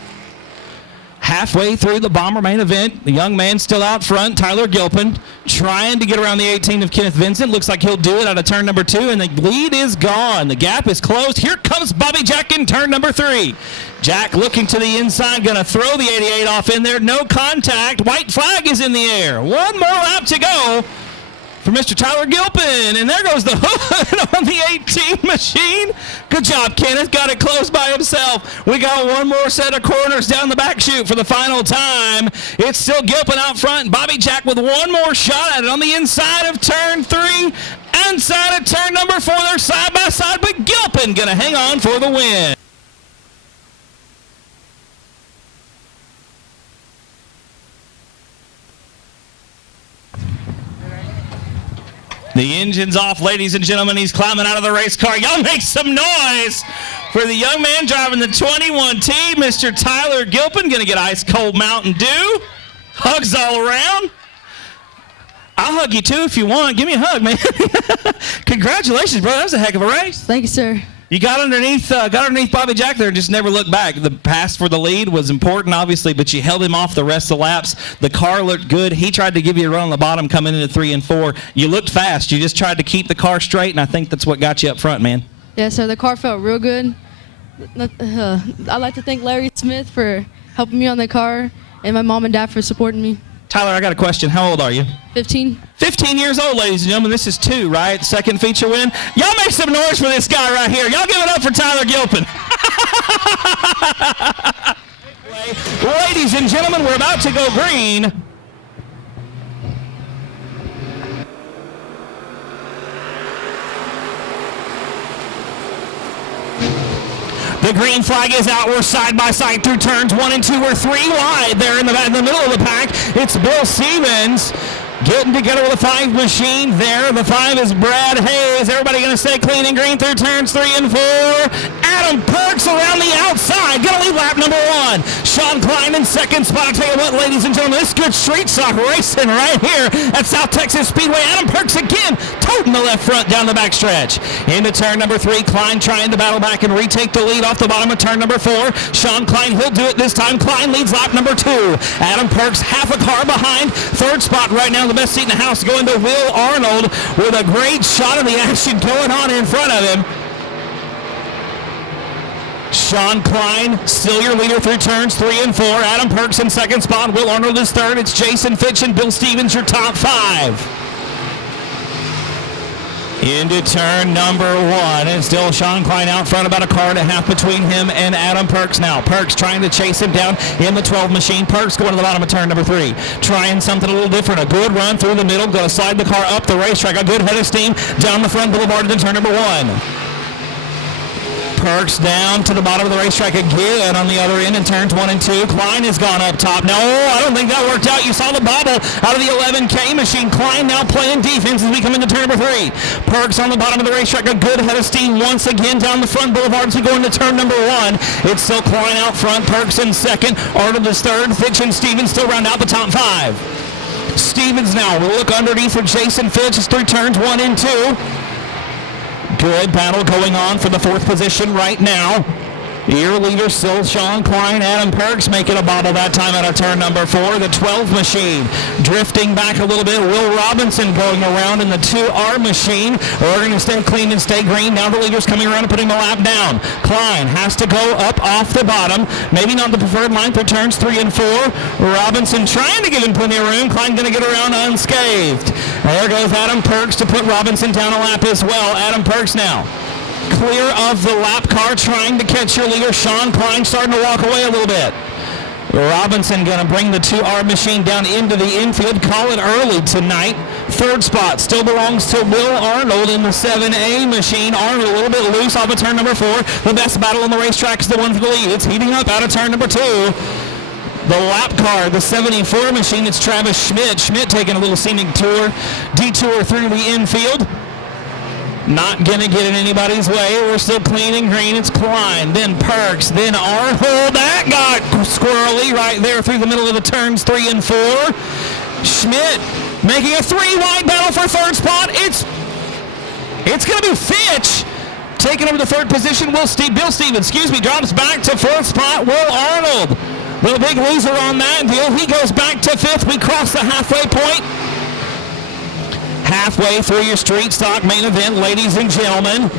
Halfway through the Bomber main event, the young man still out front, Tyler Gilpin, trying to get around the 18 of Kenneth Vincent. Looks like he'll do it out of turn number 2, and the lead is gone. The gap is closed. Here comes Bobby Jack in turn number 3. Jack looking to the inside, going to throw the 88 off in there. No contact. White flag is in the air. One more lap to go for Mr. Tyler Gilpin, and there goes the hood on the 18 machine. Good job, Kenneth. Got it close by himself. We got one more set of corners down the back chute for the final time. It's still Gilpin out front. Bobby Jack with one more shot at it on the inside of turn 3. Inside of turn number 4, they're side by side, but Gilpin going to hang on for the win. The engine's off, ladies and gentlemen. He's climbing out of the race car. Y'all make some noise for the young man driving the 21T, Mr. Tyler Gilpin. Going to get ice cold Mountain Dew. Hugs all around. I'll hug you too if you want. Give me a hug, man. Congratulations, brother. That was a heck of a race. Thank you, sir. You got underneath Bobby Jack there and just never looked back. The pass for the lead was important, obviously, but you held him off the rest of the laps. The car looked good. He tried to give you a run on the bottom coming into 3 and 4. You looked fast. You just tried to keep the car straight, and I think that's what got you up front, man. Yeah, sir. The car felt real good. I'd like to thank Larry Smith for helping me on the car and my mom and dad for supporting me. Tyler, I got a question. How old are you? 15. 15 years old, ladies and gentlemen. This is 2, right? Second feature win. Y'all make some noise for this guy right here. Y'all give it up for Tyler Gilpin. Ladies and gentlemen, we're about to go green. The green flag is out. We're side by side through turns 1 and 2. We're 3 wide there in the middle of the pack. It's Bill Stevens getting together with a 5 machine there. The 5 is Brad Hayes. Everybody going to stay clean and green through turns 3 and 4. Adam Perks around the outside. Going to lead lap number 1. Sean Klein in second spot. I'll tell you what, ladies and gentlemen, this is good street stock racing right here at South Texas Speedway. Adam Perks again toting the left front down the back stretch. Into turn number 3. Klein trying to battle back and retake the lead off the bottom of turn number 4. Sean Klein, he'll do it this time. Klein leads lap number 2. Adam Perks half a car behind. Third spot right now, the best seat in the house, going to Will Arnold with a great shot of the action going on in front of him. Sean Klein, still your leader through turns 3 and 4. Adam Perks in second spot. Will Arnold is third. It's Jason Fitch and Bill Stevens, your top 5. Into turn number 1, and still Sean Klein out front, about a car and a half between him and Adam Perks now. Perks trying to chase him down in the 12 machine. Perks going to the bottom of turn number 3. Trying something a little different. A good run through the middle. Going to slide the car up the racetrack. A good head of steam down the front boulevard into turn number 1. Perks down to the bottom of the racetrack again on the other end in turns 1 and 2. Klein has gone up top. No, I don't think that worked out. You saw the bobble out of the 11K machine. Klein now playing defense as we come into turn number 3. Perks on the bottom of the racetrack. A good head of steam once again down the front boulevard as we go into turn number 1. It's still Klein out front. Perks in second. Arnold is third. Fitch and Stevens still round out the top 5. Stevens now will look underneath for Jason Fitch. It's through turns 1 and 2. Good battle going on for the 4th position right now. Your leader still Sean Klein. Adam Perks making a bobble that time out of turn number 4. The 12 machine drifting back a little bit. Will Robinson going around in the 2R machine. We're going to stay clean and stay green. Now the leader's coming around and putting the lap down. Klein has to go up off the bottom. Maybe not the preferred line for turns 3 and 4. Robinson trying to give him plenty of room. Klein going to get around unscathed. There goes Adam Perks to put Robinson down a lap as well. Adam Perks now clear of the lap car, trying to catch your leader. Sean Klein starting to walk away a little bit. Robinson going to bring the 2R machine down into the infield. Call it early tonight. Third spot still belongs to Will Arnold in the 7A machine. Arnold a little bit loose off of turn number 4. The best battle on the racetrack is the one for the lead. It's heating up out of turn number 2. The lap car, the 74 machine, it's Travis Schmidt. Schmidt taking a little scenic detour through the infield. Not going to get in anybody's way. We're still clean and green. It's Klein, then Perks, then Arnold. That got squirrely right there through the middle of the turns 3 and 4. Schmidt making a 3-wide battle for third spot. It's going to be Fitch taking over the third position. Bill Stevens, drops back to fourth spot. Will Arnold, the big loser on that deal. He goes back to fifth. We cross the halfway point. Halfway through your street stock main event, ladies and gentlemen.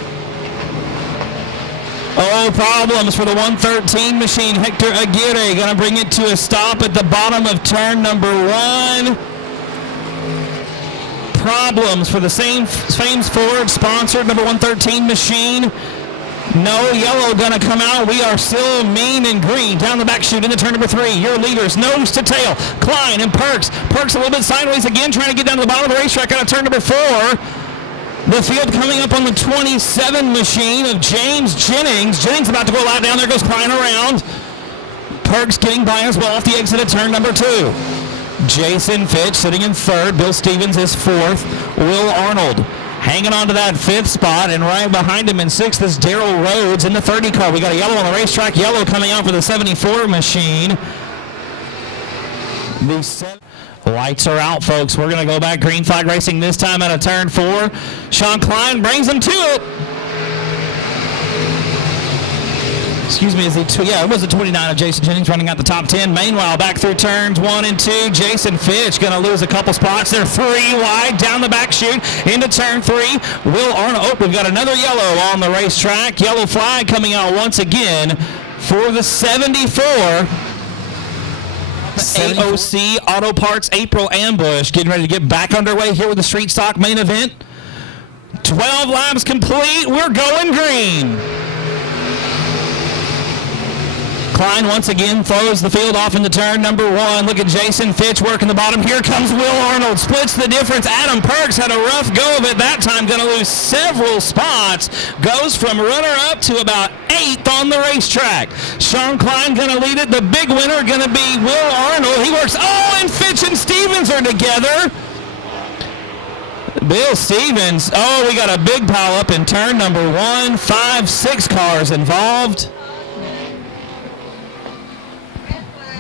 Oh, problems for the 113 machine. Hector Aguirre going to bring it to a stop at the bottom of turn number 1. Problems for the same Ford sponsored number 113 machine. No yellow going to come out. We are still mean and green. Down the back chute into turn number 3. Your leaders, nose to tail. Klein and Perks. Perks a little bit sideways again, trying to get down to the bottom of the racetrack out of turn number 4. The field coming up on the 27 machine of James Jennings. Jennings about to go out down. There goes Klein around. Perks getting by as well off the exit of turn number 2. Jason Fitch sitting in third. Bill Stevens is fourth. Will Arnold hanging on to that fifth spot, and right behind him in sixth is Daryl Rhodes in the 30 car. We got a yellow on the racetrack. Yellow coming out for the 74 machine. Lights are out, folks. We're going to go back green flag racing this time out of turn 4. Sean Klein brings him to it. Excuse me, it was the 29 of Jason Jennings running out the top 10. Meanwhile, back through turns 1 and 2, Jason Fitch going to lose a couple spots. They're 3 wide down the back chute into turn 3. Will Arnold, we've got another yellow on the racetrack. Yellow flag coming out once again for the 74. AOC Auto Parts April Ambush getting ready to get back underway here with the street stock main event. 12 laps complete. We're going green. Klein once again throws the field off into turn number 1. Look at Jason Fitch working the bottom. Here comes Will Arnold. Splits the difference. Adam Perks had a rough go of it that time. Going to lose several spots. Goes from runner-up to about 8th on the racetrack. Sean Klein going to lead it. The big winner going to be Will Arnold. He works. Oh, and Fitch and Stevens are together. Bill Stevens. Oh, we got a big pile up in turn number 1. 5, 6 cars involved.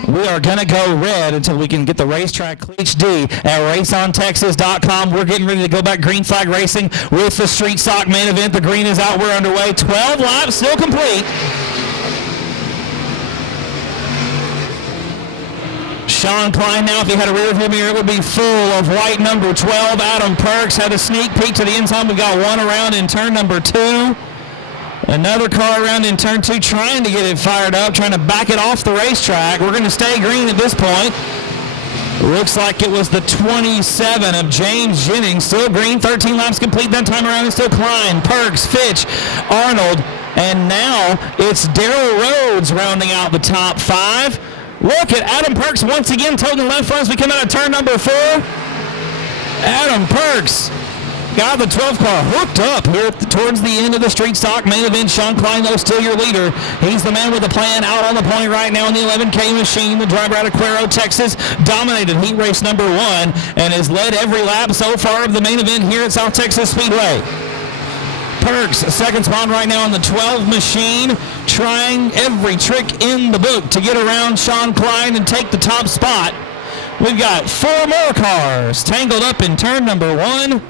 We are going to go red until we can get the racetrack HD at raceontexas.com. We're getting ready to go back green flag racing with the street stock main event. The green is out. We're underway. 12 laps still complete. Sean Klein now, if he had a rear view mirror, it would be full of white number 12. Adam Perks had a sneak peek to the inside. We got one around in turn number 2. Another car around in turn 2 trying to get it fired up, trying to back it off the racetrack. We're going to stay green at this point. Looks like it was the 27 of James Jennings. Still green, 13 laps complete that time around. It's still Klein, Perks, Fitch, Arnold, and now it's Daryl Rhodes rounding out the top 5. Look at Adam Perks once again toting the left front as we come out of turn number 4. Adam Perks got the 12 car hooked up here towards the end of the street stock main event. Sean Klein, though, still your leader. He's the man with the plan out on the point right now in the 11K machine. The driver out of Cuero, Texas, dominated heat race number 1 and has led every lap so far of the main event here at South Texas Speedway. Perks, second spot right now on the 12 machine, trying every trick in the book to get around Sean Klein and take the top spot. We've got 4 more cars tangled up in turn number 1.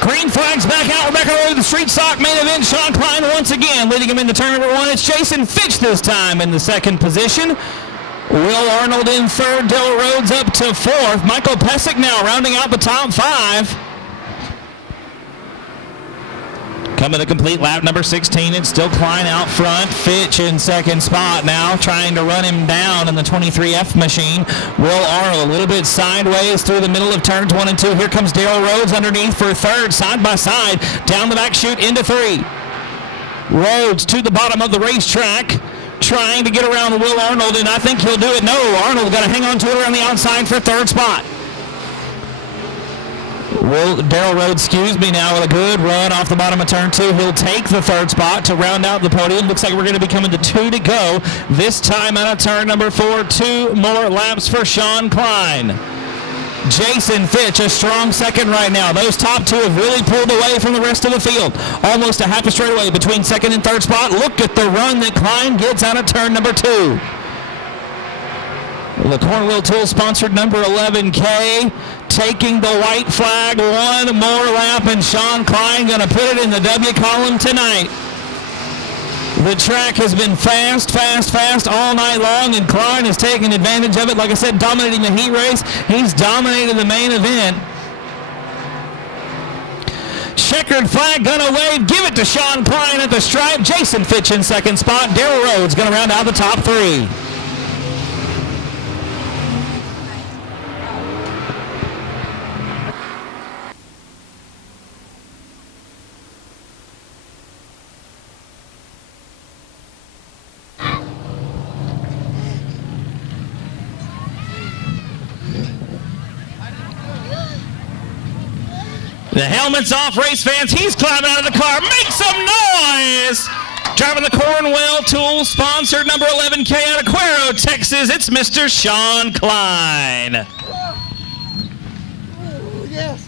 Green flags back out. We're back over to the street stock main event. Sean Klein once again leading him into turn number 1. It's Jason Fitch this time in the second position. Will Arnold in third. Daryl Rhodes up to 4th. Michael Pesic now rounding out the top 5. Coming to complete lap number 16. It's still Klein out front. Fitch in second spot now, trying to run him down in the 23F machine. Will Arnold a little bit sideways through the middle of turns 1 and 2. Here comes Daryl Rhodes underneath for third, side by side, down the back chute into 3. Rhodes to the bottom of the racetrack, trying to get around Will Arnold, and I think he'll do it. No, Arnold got to hang on to it around the outside for third spot. Daryl Rhodes, now, with a good run off the bottom of turn 2. He'll take the third spot to round out the podium. Looks like we're going to be coming to 2 to go. This time out of turn number 4, 2 more laps for Sean Klein. Jason Fitch, a strong second right now. Those top 2 have really pulled away from the rest of the field. Almost a half a straightaway between second and third spot. Look at the run that Klein gets out of turn number 2. The Cornwell Tool sponsored number 11K taking the white flag. 1 more lap, and Sean Klein going to put it in the W column tonight. The track has been fast all night long, and Klein is taking advantage of it. Like I said, dominating the heat race. He's dominated the main event. Checkered flag gonna wave. Give it to Sean Klein at the stripe. Jason Fitch in second spot. Daryl Rhodes gonna round out the top 3. The helmet's off, race fans. He's climbing out of the car. Make some noise! Driving the Cornwell Tool sponsored number 11K out of Cuero, Texas, it's Mr. Sean Klein. Yes.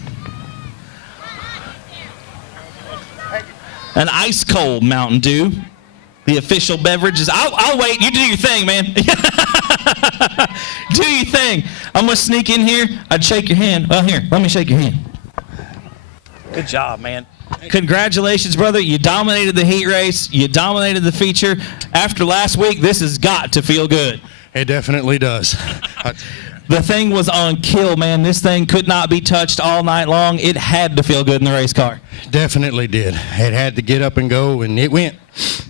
An ice cold Mountain Dew. The official beverage is. I'll wait. You do your thing, man. Do your thing. I'm gonna sneak in here. I'd shake your hand. Well, here, let me shake your hand. Good job, man. Congratulations, brother. You dominated the heat race. You dominated the feature. After last week, this has got to feel good. It definitely does. The thing was on kill, man. This thing could not be touched all night long. It had to feel good in the race car. Definitely did. It had to get up and go, and it went.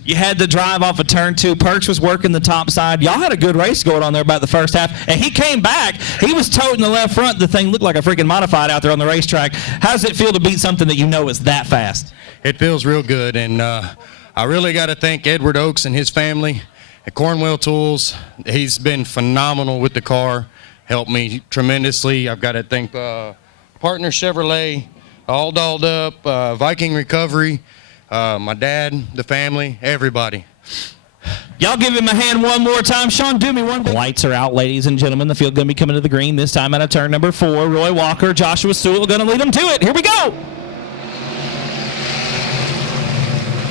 You had to drive off of turn 2. Perch was working the top side. Y'all had a good race going on there about the first half, and he came back. He was toting the left front. The thing looked like a freaking modified out there on the racetrack. How does it feel to beat something that you know is that fast? It feels real good, and I really got to thank Edward Oaks and his family at Cornwell Tools. He's been phenomenal with the car, helped me tremendously. I've got to thank Partner Chevrolet, All Dolled Up, Viking Recovery, my dad, the family, everybody. Y'all give him a hand one more time. Sean, do me one. Lights are out, ladies and gentlemen. The field going to be coming to the green this time out of turn number 4. Roy Walker, Joshua Sewell going to lead them to it. Here we go.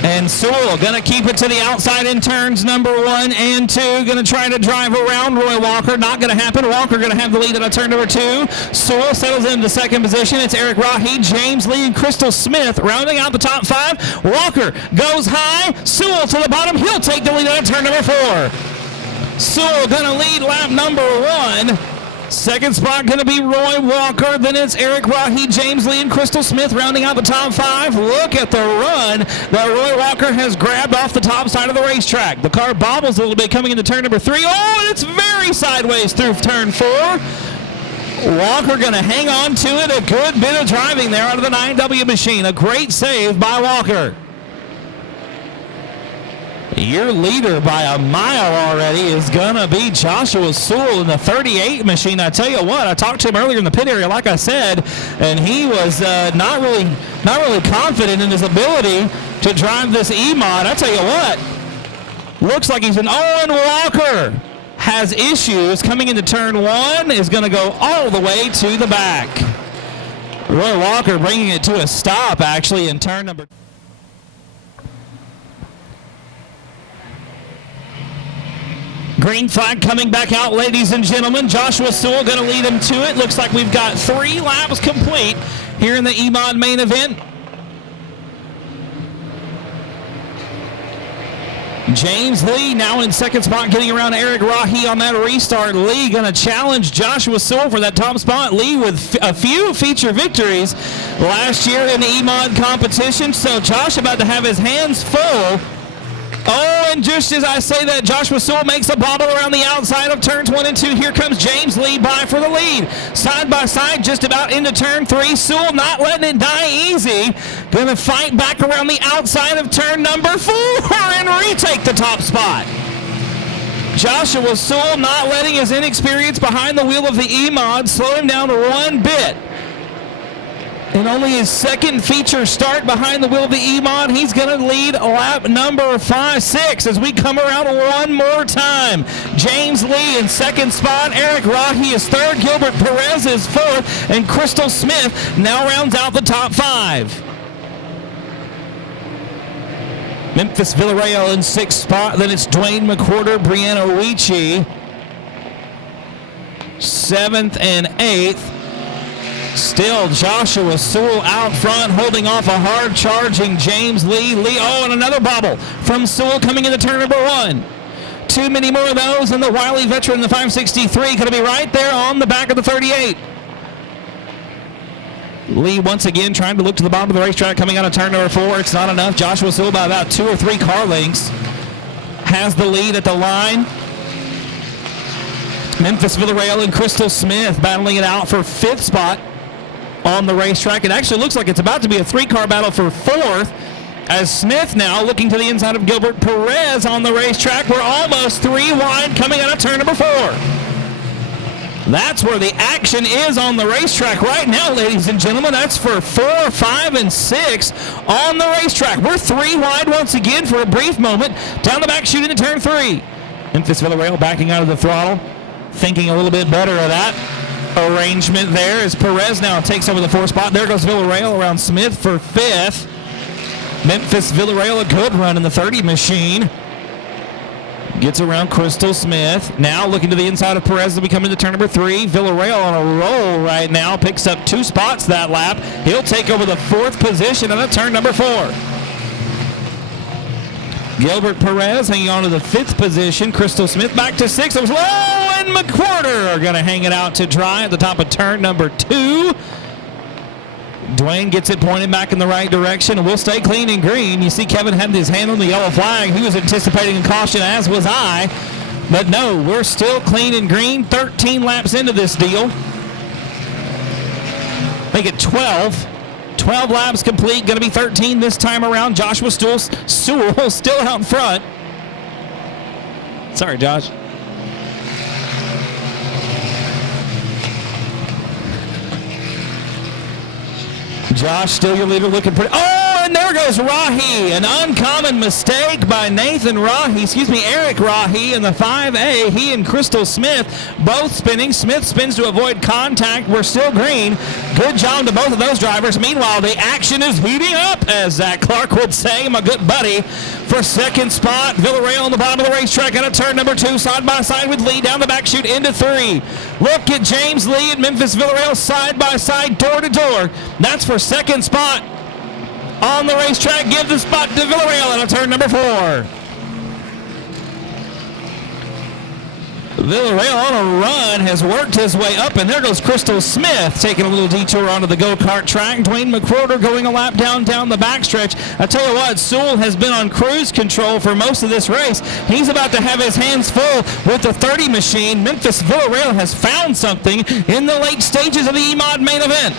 And Sewell going to keep it to the outside in turns number 1 and 2. Going to try to drive around Roy Walker. Not going to happen. Walker going to have the lead on turn number 2. Sewell settles into second position. It's Eric Rahe, James Lee, and Crystal Smith rounding out the top 5. Walker goes high. Sewell to the bottom. He'll take the lead on turn number 4. Sewell going to lead lap number 1. Second spot going to be Roy Walker. Then it's Eric Rahe, James Lee, and Crystal Smith rounding out the top 5. Look at the run that Roy Walker has grabbed off the top side of the racetrack. The car bobbles a little bit coming into turn number 3. Oh, and it's very sideways through turn 4. Walker going to hang on to it. A good bit of driving there out of the 9W machine. A great save by Walker. Your leader by a mile already is going to be Joshua Sewell in the 38 machine. I tell you what, I talked to him earlier in the pit area, like I said, and he was not really confident in his ability to drive this E-Mod. I tell you what, looks like he's an Owen Walker. Has issues coming into turn 1, is going to go all the way to the back. Roy Walker bringing it to a stop, actually, in turn number 2. Green flag coming back out, ladies and gentlemen. Joshua Sewell going to lead him to it. Looks like we've got 3 laps complete here in the E-Mod main event. James Lee now in second spot, getting around Eric Rahi on that restart. Lee going to challenge Joshua Sewell for that top spot. Lee with a few feature victories last year in the EMOD competition. So Josh about to have his hands full. Oh, and just as I say that, Joshua Sewell makes a bobble around the outside of turns 1 and 2. Here comes James Lee by for the lead. Side by side, just about into turn 3. Sewell not letting it die easy. Going to fight back around the outside of turn number 4 and retake the top spot. Joshua Sewell not letting his inexperience behind the wheel of the EMOD slow him down one bit. In only his second feature start behind the wheel of the EMOD, he's going to lead lap number 5-6 as we come around one more time. James Lee in second spot. Eric Rahi is third. Gilbert Perez is fourth. And Crystal Smith now rounds out the top 5. Memphis Villarreal in sixth spot. Then it's Dwayne McWhorter, Brianna Weechie. 7th and 8th. Still Joshua Sewell out front, holding off a hard-charging James Lee. Oh, and another bobble from Sewell coming into turn number 1. Too many more of those, and the wily veteran, the 563, going to be right there on the back of the 38. Lee once again trying to look to the bottom of the racetrack, coming out of turn number 4. It's not enough. Joshua Sewell by about 2 or 3 car lengths has the lead at the line. Memphis Villarreal and Crystal Smith battling it out for 5th spot on the racetrack. It actually looks like it's about to be a 3-car battle for 4th, as Smith now looking to the inside of Gilbert Perez on the racetrack. We're almost 3 wide coming out of turn number 4. That's where the action is on the racetrack right now, ladies and gentlemen. That's for 4, 5, and 6 on the racetrack. We're 3 wide once again for a brief moment. Down the back, shooting to turn 3. Memphis Villarreal backing out of the throttle, thinking a little bit better of that arrangement there as Perez now takes over the 4th spot. There goes Villarreal around Smith for 5th. Memphis Villarreal, a good run in the 30 machine. Gets around Crystal Smith. Now looking to the inside of Perez as we come into turn number 3. Villarreal on a roll right now. Picks up 2 spots that lap. He'll take over the 4th position on turn number 4. Gilbert Perez hanging on to the 5th position. Crystal Smith back to 6th. It was low, and McWhorter are going to hang it out to dry at the top of turn number 2. Dwayne gets it pointed back in the right direction, and we'll stay clean and green. You see Kevin had his hand on the yellow flag. He was anticipating a caution, as was I. But no, we're still clean and green. 13 laps into this deal. Make it 12. 12 laps complete, going to be 13 this time around. Joshua Sewell still out in front. Sorry, Josh. Josh still your leader, looking pretty. Oh, and there goes Rahi. An uncommon mistake by Eric Rahi in the 5A. He and Crystal Smith both spinning. Smith spins to avoid contact. We're still green. Good job to both of those drivers. Meanwhile, the action is heating up, as Zach Clark would say, my good buddy. For 2nd spot, Villarreal on the bottom of the racetrack out of turn number 2, side by side with Lee down the back chute into 3. Look at James Lee and Memphis Villarreal side by side, door to door. That's for 2nd spot on the racetrack. Give the spot to Villarreal out of turn number 4. Villarreal on a run has worked his way up, and there goes Crystal Smith taking a little detour onto the go-kart track. Dwayne McWhorter going a lap down the backstretch. I tell you what, Sewell has been on cruise control for most of this race. He's about to have his hands full with the 30 machine. Memphis Villarreal has found something in the late stages of the EMOD main event.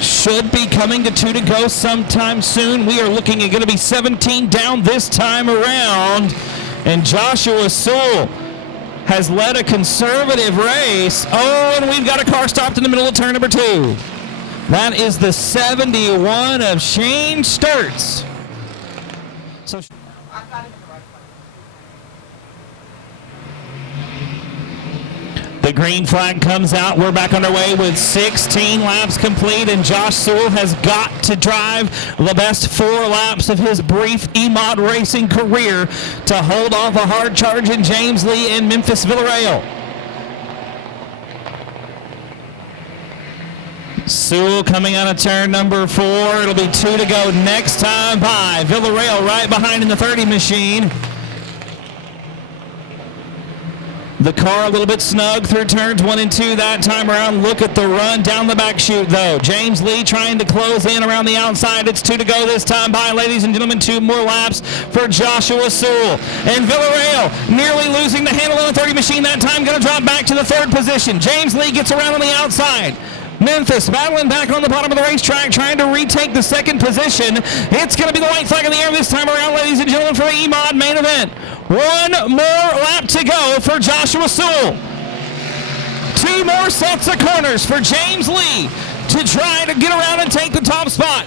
Should be coming to 2 to go sometime soon. We are looking at going to be 17 down this time around. And Joshua Sewell has led a conservative race. Oh, and we've got a car stopped in the middle of turn number 2. That is the 71 of Shane Sturts. So the green flag comes out. We're back underway with 16 laps complete, and Josh Sewell has got to drive the best 4 laps of his brief EMOD racing career to hold off a hard charge in James Lee and Memphis Villarreal. Sewell coming out of turn number 4. It'll be 2 to go next time by. Villarreal right behind in the 30 machine. The car a little bit snug through turns 1 and 2 that time around. Look at the run down the back chute, though. James Lee trying to close in around the outside. It's 2 to go this time by, ladies and gentlemen. 2 more laps for Joshua Sewell. And Villarreal nearly losing the handle on the 30 machine that time. Going to drop back to the 3rd position. James Lee gets around on the outside. Memphis battling back on the bottom of the racetrack, trying to retake the 2nd position. It's going to be the white flag in the air this time around, ladies and gentlemen, for the E-Mod main event. 1 more lap to go for Joshua Sewell. 2 more sets of corners for James Lee to try to get around and take the top spot.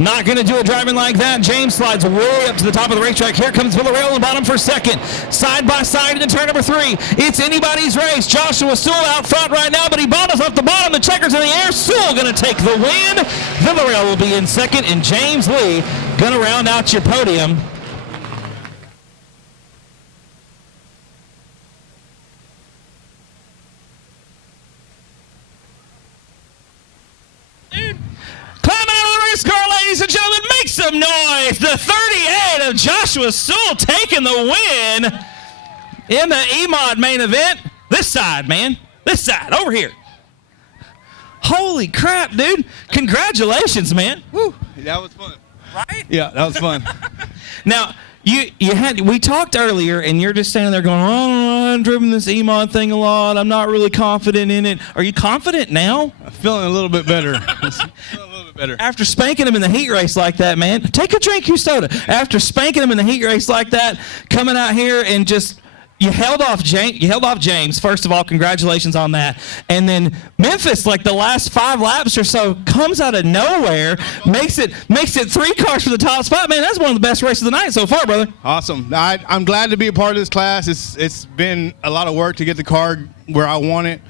Not going to do it driving like that. James slides way up to the top of the racetrack. Here comes Villarreal on the bottom for 2nd. Side by side in the turn number 3. It's anybody's race. Joshua Sewell out front right now, but he bobbles off the bottom. The checker's in the air. Sewell going to take the win. Villarreal will be in 2nd, and James Lee going to round out your podium. Car, ladies and gentlemen, make some noise. The 38 of Joshua Sewell taking the win in the E-Mod main event. This side, man. This side, over here. Holy crap, dude. Congratulations, man. Woo. That was fun. Right? Yeah, that was fun. Now, we talked earlier, and you're just standing there going, oh, I've driven this E-Mod thing a lot. I'm not really confident in it. Are you confident now? I'm feeling a little bit better. Better. After spanking him in the heat race like that, man, take a drink, your soda. After spanking him in the heat race like that, coming out here and just you held off James. First of all, congratulations on that. And then Memphis, like the last 5 laps or so, comes out of nowhere, makes it 3 cars for the top spot. Man, that's one of the best races of the night so far, brother. Awesome. I'm glad to be a part of this class. It's been a lot of work to get the car where I want it.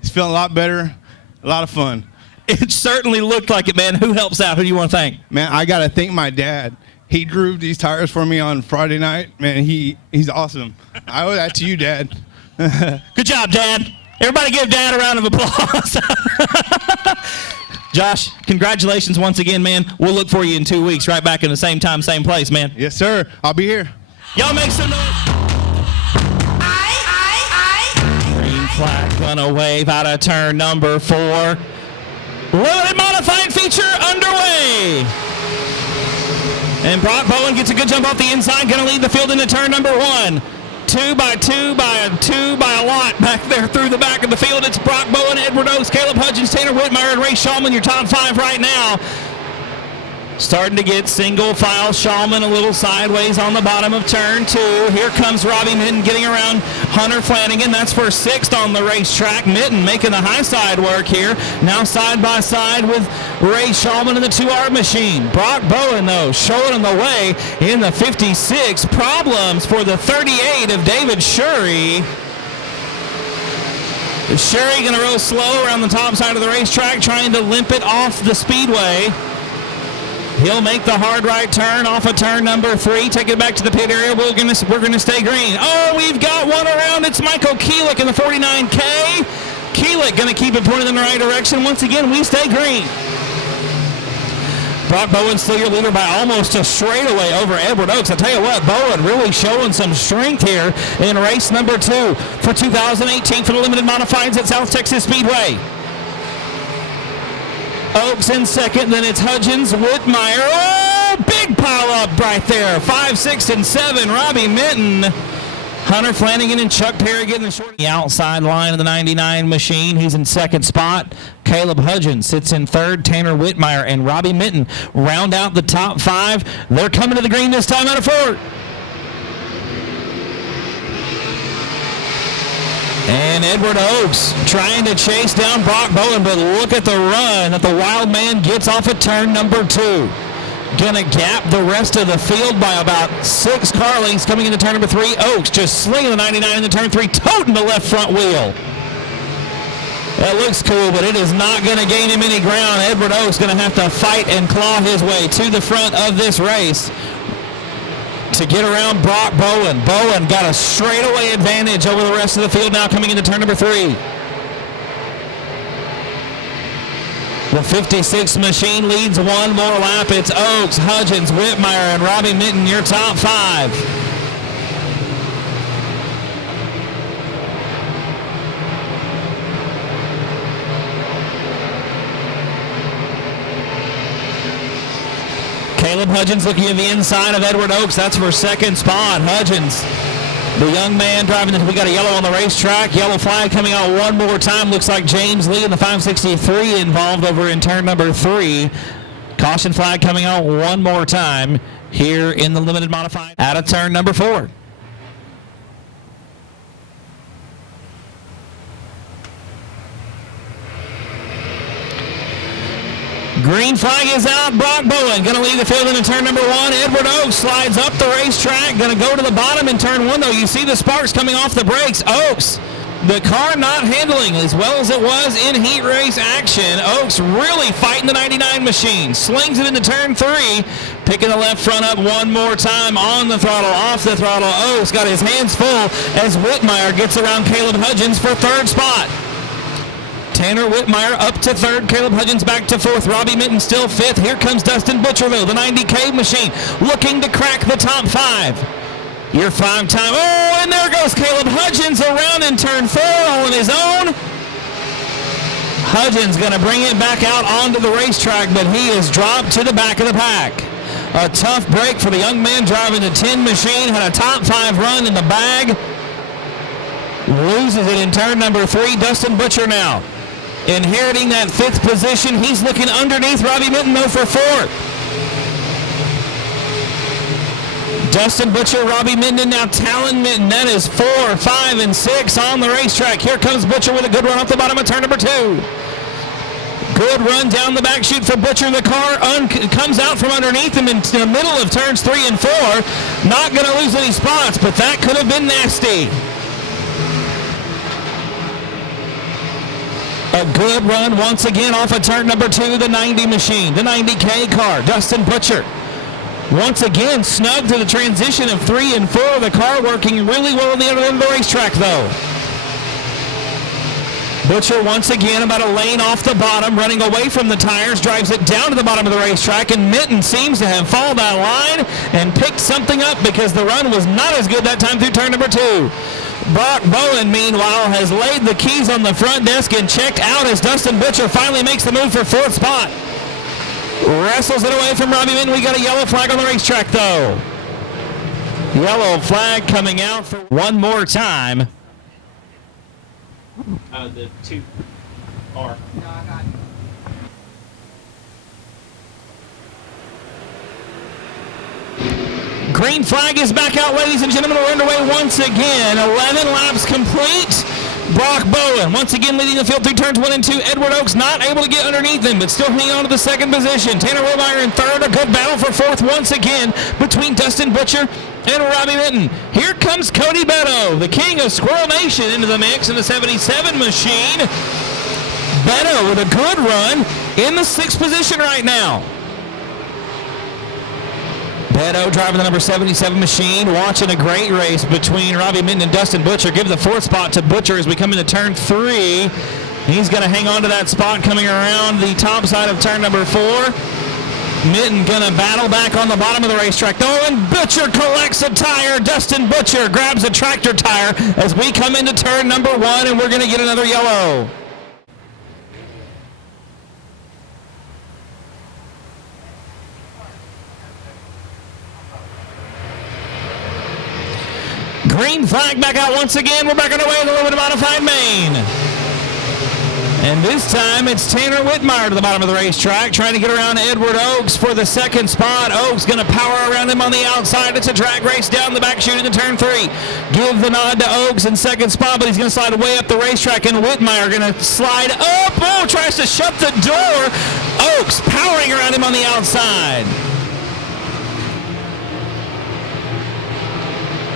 It's feeling a lot better, a lot of fun. It certainly looked like it, man. Who helps out? Who do you want to thank? Man, I got to thank my dad. He drove these tires for me on Friday night. Man, he's awesome. I owe that to you, Dad. Good job, Dad. Everybody give Dad a round of applause. Josh, congratulations once again, man. We'll look for you in 2 weeks, right back in the same time, same place, man. Yes, sir. I'll be here. Y'all make some noise. Green flag gonna wave out of turn number 4. Limited modified feature underway. And Brock Bowen gets a good jump off the inside, going to lead the field into turn number 1. 2 by 2 by a lot back there through the back of the field. It's Brock Bowen, Edward Oaks, Caleb Hudgens, Tanner Whitmire, and Ray Shulman, your top 5 right now. Starting to get single file Shulman a little sideways on the bottom of turn 2. Here comes Robbie Mitten getting around Hunter Flanagan. That's for 6th on the racetrack. Mitten making the high side work here. Now side by side with Ray Shulman in the 2R machine. Brock Bowen, though, showing him the way in the 56. Problems for the 38 of David Shurry. Shurry going to roll slow around the top side of the racetrack, trying to limp it off the speedway. He'll make the hard right turn off of turn number 3. Take it back to the pit area. We're gonna stay green. Oh, we've got one around. It's Michael Keelick in the 49K. Keelick gonna keep it pointed in the right direction. Once again, we stay green. Brock Bowen still your leader by almost a straightaway over Edward Oaks. I tell you what, Bowen really showing some strength here in race number 2 for 2018 for the limited modifieds at South Texas Speedway. Oaks in 2nd, then it's Hudgens, Whitmire. Oh, big pile up right there. 5, 6, and 7. Robbie Mitten, Hunter Flanagan, and Chuck Perry getting the outside line of the 99 machine. He's in 2nd spot. Caleb Hudgens sits in 3rd. Tanner Whitmire and Robbie Mitten round out the top 5. They're coming to the green this time out of 4. And Edward Oaks trying to chase down Brock Bowen, but look at the run that the wild man gets off of turn number 2. Gonna gap the rest of the field by about 6 car lengths coming into turn number 3. Oaks just slinging the 99 into turn 3, toting the left front wheel. That looks cool, but it is not gonna gain him any ground. Edward Oaks gonna have to fight and claw his way to the front of this race to get around Brock Bowen. Bowen got a straightaway advantage over the rest of the field now coming into turn number 3. The 56 machine leads one more lap. It's Oaks, Hudgens, Whitmire, and Robbie Minton, your top 5. Caleb Hudgens looking at the inside of Edward Oaks. That's for second spot. Hudgens, the young man driving this. We got a yellow on the racetrack. Yellow flag coming out one more time. Looks like James Lee in the 563 involved over in turn number 3. Caution flag coming out one more time here in the limited modified out of turn number 4. Green flag is out. Brock Bowen going to lead the field into turn number 1. Edward Oaks slides up the racetrack. Going to go to the bottom in turn 1, though. You see the sparks coming off the brakes. Oaks, the car not handling as well as it was in heat race action. Oaks really fighting the 99 machine. Slings it into turn 3. Picking the left front up one more time. On the throttle, off the throttle. Oaks got his hands full as Whitmire gets around Caleb Hudgens for third spot. Tanner Whitmire up to 3rd. Caleb Hudgens back to 4th. Robbie Minton still 5th. Here comes Dustin Butcherville, the 90K machine, looking to crack the top 5. Your 5-time. Oh, and there goes Caleb Hudgens around in turn 4 all on his own. Hudgens going to bring it back out onto the racetrack, but he is dropped to the back of the pack. A tough break for the young man driving the 10 machine. Had a top 5 run in the bag. Loses it in turn number 3. Dustin Butcher now inheriting that 5th position. He's looking underneath Robbie Minton, though, for 4th. Dustin Butcher, Robbie Minton, now Talon Minton. That is 4, 5, and 6 on the racetrack. Here comes Butcher with a good run off the bottom of turn number 2. Good run down the back chute for Butcher. The car comes out from underneath him into the middle of turns 3 and 4. Not going to lose any spots, but that could have been nasty. A good run once again off of turn number 2, the 90 machine, the 90K car. Dustin Butcher once again snug to the transition of 3 and 4. The car working really well on the other end of the racetrack, though. Butcher once again about a lane off the bottom, running away from the tires, drives it down to the bottom of the racetrack, and Minton seems to have followed that line and picked something up because the run was not as good that time through turn number 2. Brock Bowen, meanwhile, has laid the keys on the front desk and checked out as Dustin Butcher finally makes the move for 4th spot. Wrestles it away from Robbie Minton. We got a yellow flag on the racetrack, though. Yellow flag coming out for one more time. The 2 R. No, I got it. Green flag is back out, ladies and gentlemen. We're underway once again. 11 laps complete. Brock Bowen once again leading the field through turns 1 and 2. Edward Oaks not able to get underneath him, but still hanging on to the 2nd position. Tanner Whitmire in 3rd. A good battle for 4th once again between Dustin Butcher and Robbie Minton. Here comes Cody Beto, the king of Squirrel Nation, into the mix in the 77 machine. Beto with a good run in the 6th position right now. Beto driving the number 77 machine, watching a great race between Robbie Minton and Dustin Butcher. Give the 4th spot to Butcher as we come into turn 3. He's going to hang on to that spot coming around the top side of turn number 4. Minton going to battle back on the bottom of the racetrack. Oh, and Butcher collects a tire. Dustin Butcher grabs a tractor tire as we come into turn number 1, and we're going to get another yellow. Green flag back out once again. We're back on the way in the limited modified main. And this time it's Tanner Whitmire to the bottom of the racetrack, trying to get around Edward Oaks for the 2nd spot. Oaks going to power around him on the outside. It's a drag race down the back chute into turn 3. Give the nod to Oaks in 2nd spot, but he's going to slide way up the racetrack, and Whitmire going to slide up. Oh, tries to shut the door. Oaks powering around him on the outside.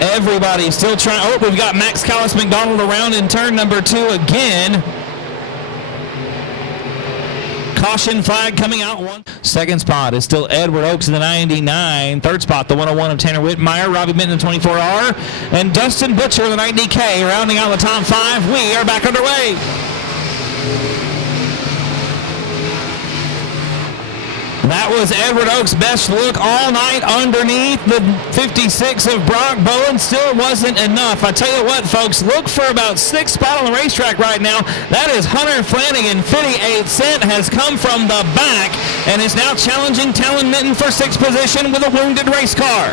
Everybody still trying. Oh, we've got Max Callis McDonald around in turn number 2 again. Caution flag coming out. 2nd spot is still Edward Oaks in the 99. 3rd spot, the 101 of Tanner Whitmire, Robbie Minton in the 24R, and Dustin Butcher in the 90K rounding out the top 5. We are back underway. That was Edward Oaks' best look all night underneath the 56 of Brock Bowen. Still wasn't enough. I tell you what, folks, look for about 6th spot on the racetrack right now. That is Hunter Flanagan. 58 Cent has come from the back and is now challenging Talon Minton for 6th position with a wounded race car.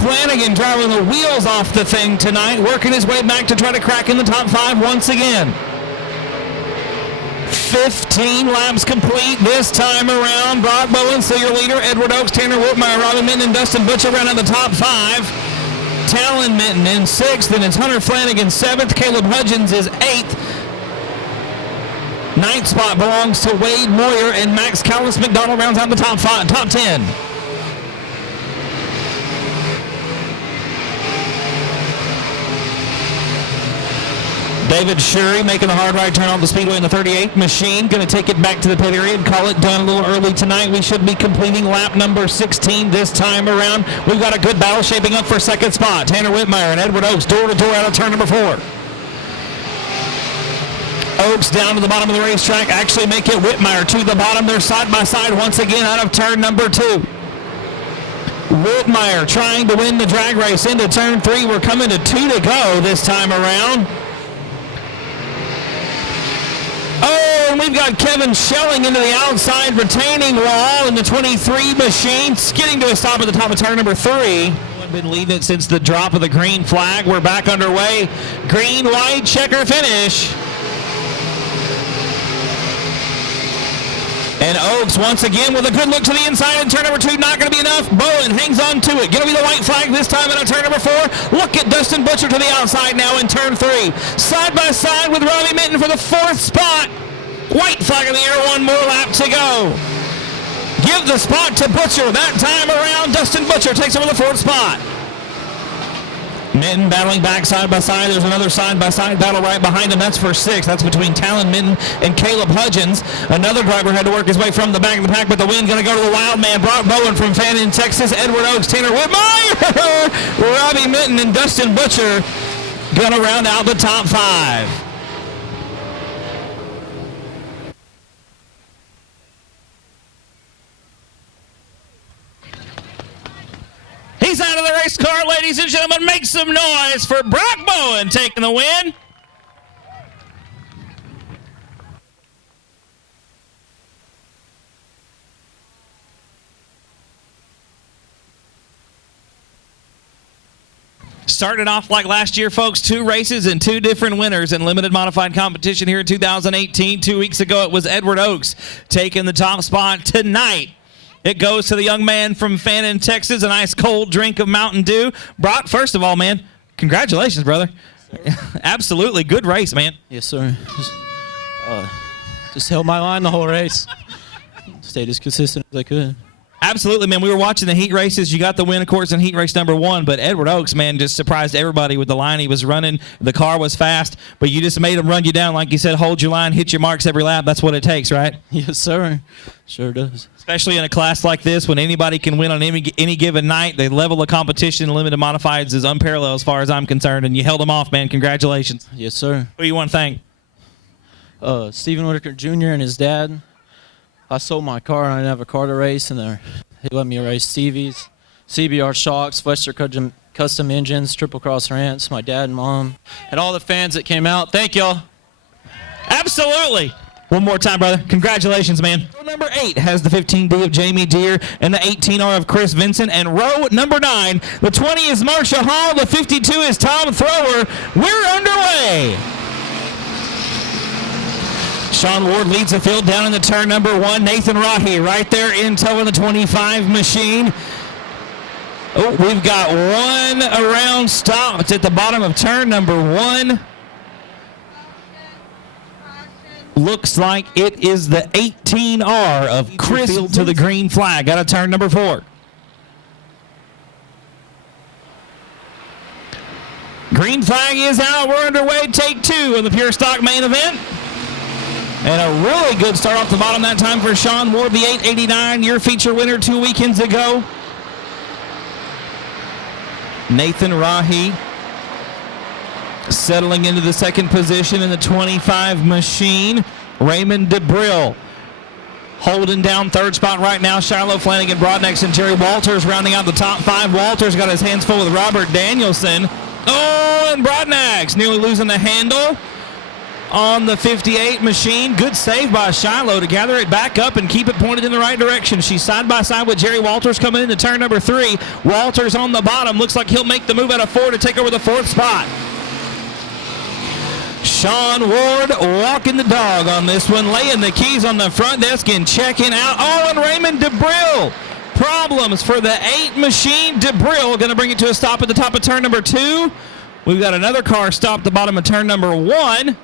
Flanagan driving the wheels off the thing tonight, working his way back to try to crack in the top 5 once again. 15 laps complete this time around. Brock Bowen, still your leader. Edward Oaks, Tanner Whitmire, Robin Minton, and Dustin Butcher round out the top 5. Talon Minton in 6th, and it's Hunter Flanagan 7th. Caleb Hudgens is 8th. 9th spot belongs to Wade Moyer, and Max Callis McDonald rounds out the top 10. David Shurry making a hard right turn off the speedway in the 38 machine. Going to take it back to the pit area and call it done a little early tonight. We should be completing lap number 16 this time around. We've got a good battle shaping up for 2nd spot. Tanner Whitmire and Edward Oaks door to door out of turn number 4. Oaks down to the bottom of the racetrack. Actually make it Whitmire to the bottom. They're side by side once again out of turn number 2. Whitmire trying to win the drag race into turn 3. We're coming to 2 to go this time around. Oh, and we've got Kevin Schelling into the outside retaining wall in the 23 machine, skidding to a stop at the top of turn number 3. Been leading it since the drop of the green flag. We're back underway. Green, white, checker finish. And Oaks once again with a good look to the inside in turn number 2. Not going to be enough. Bowen hangs on to it. Going to be the white flag this time in turn number 4. Look at Dustin Butcher to the outside now in turn 3. Side by side with Robbie Minton for the 4th spot. White flag in the air. One more lap to go. Give the spot to Butcher. That time around, Dustin Butcher takes over the 4th spot. Minton battling back side by side. There's another side by side battle right behind him. That's for 6th. That's between Talon Minton and Caleb Hudgens. Another driver had to work his way from the back of the pack, but the win going to go to the wild man, Brock Bowen from Fannin, Texas. Edward Oaks, Tanner Whitmire, Robbie Minton, and Dustin Butcher going to round out the top 5. He's out of the race car, ladies and gentlemen. Make some noise for Brock Bowen taking the win. Started off like last year, folks. 2 races and 2 different winners in limited modified competition here in 2018. 2 weeks ago, it was Edward Oaks taking the top spot. Tonight, it goes to the young man from Fannin, Texas, a nice cold drink of Mountain Dew. Brock, first of all, man, congratulations, brother. Absolutely good race, man. Yes, sir. Just held my line the whole race. Stayed as consistent as I could. Absolutely, man. We were watching the heat races. You got the win, of course, in heat race number 1, but Edward Oaks, man, just surprised everybody with the line he was running. The car was fast, but you just made him run you down. Like you said, hold your line, hit your marks every lap. That's what it takes, right? Yes, sir. Sure does. Especially in a class like this when anybody can win on any given night. The level of competition in limited modifieds is unparalleled as far as I'm concerned, and you held them off, man. Congratulations. Yes, sir. Who you want to thank? Stephen Whitaker Jr. and his dad. I sold my car and I didn't have a car to race, and he let me race Stevie's, CBR shocks, Fletcher custom engines, triple cross ramps, my dad and mom, and all the fans that came out. Thank y'all. Absolutely. One more time, brother. Congratulations, man. Row number 8 has the 15D of Jamie Deere and the 18R of Chris Vincent. And row number 9, the 20 is Marsha Hall, the 52 is Tom Thrower. We're underway. Sean Ward leads the field down in the turn number 1. Nathan Rahi right there in tow in the 25 machine. Oh, we've got one around stop. It's at the bottom of turn number 1. Looks like it is the 18R of Chris to the green flag out of turn number 4. Green flag is out. We're underway. Take 2 of the Pure Stock main event. And a really good start off the bottom that time for Sean Ward, the 889, your feature winner 2 weekends ago. Nathan Rahi settling into the second position in the 25 machine. Raymond DeBrill Holding down third spot right now, Shiloh, Flanagan, Broadnex, and Jerry Walters rounding out the top 5. Walters got his hands full with Robert Danielson. Oh, and Broadnex nearly losing the handle on the 58 machine. Good save by Shiloh to gather it back up and keep it pointed in the right direction. She's side by side with Jerry Walters coming into turn number 3. Walters on the bottom. Looks like he'll make the move out of 4 to take over the 4th spot. Sean Ward walking the dog on this one, laying the keys on the front desk and checking out. Oh, and Raymond DeBrill. Problems for the 8 machine. DeBrill going to bring it to a stop at the top of turn number 2. We've got another car stopped at the bottom of turn number 1.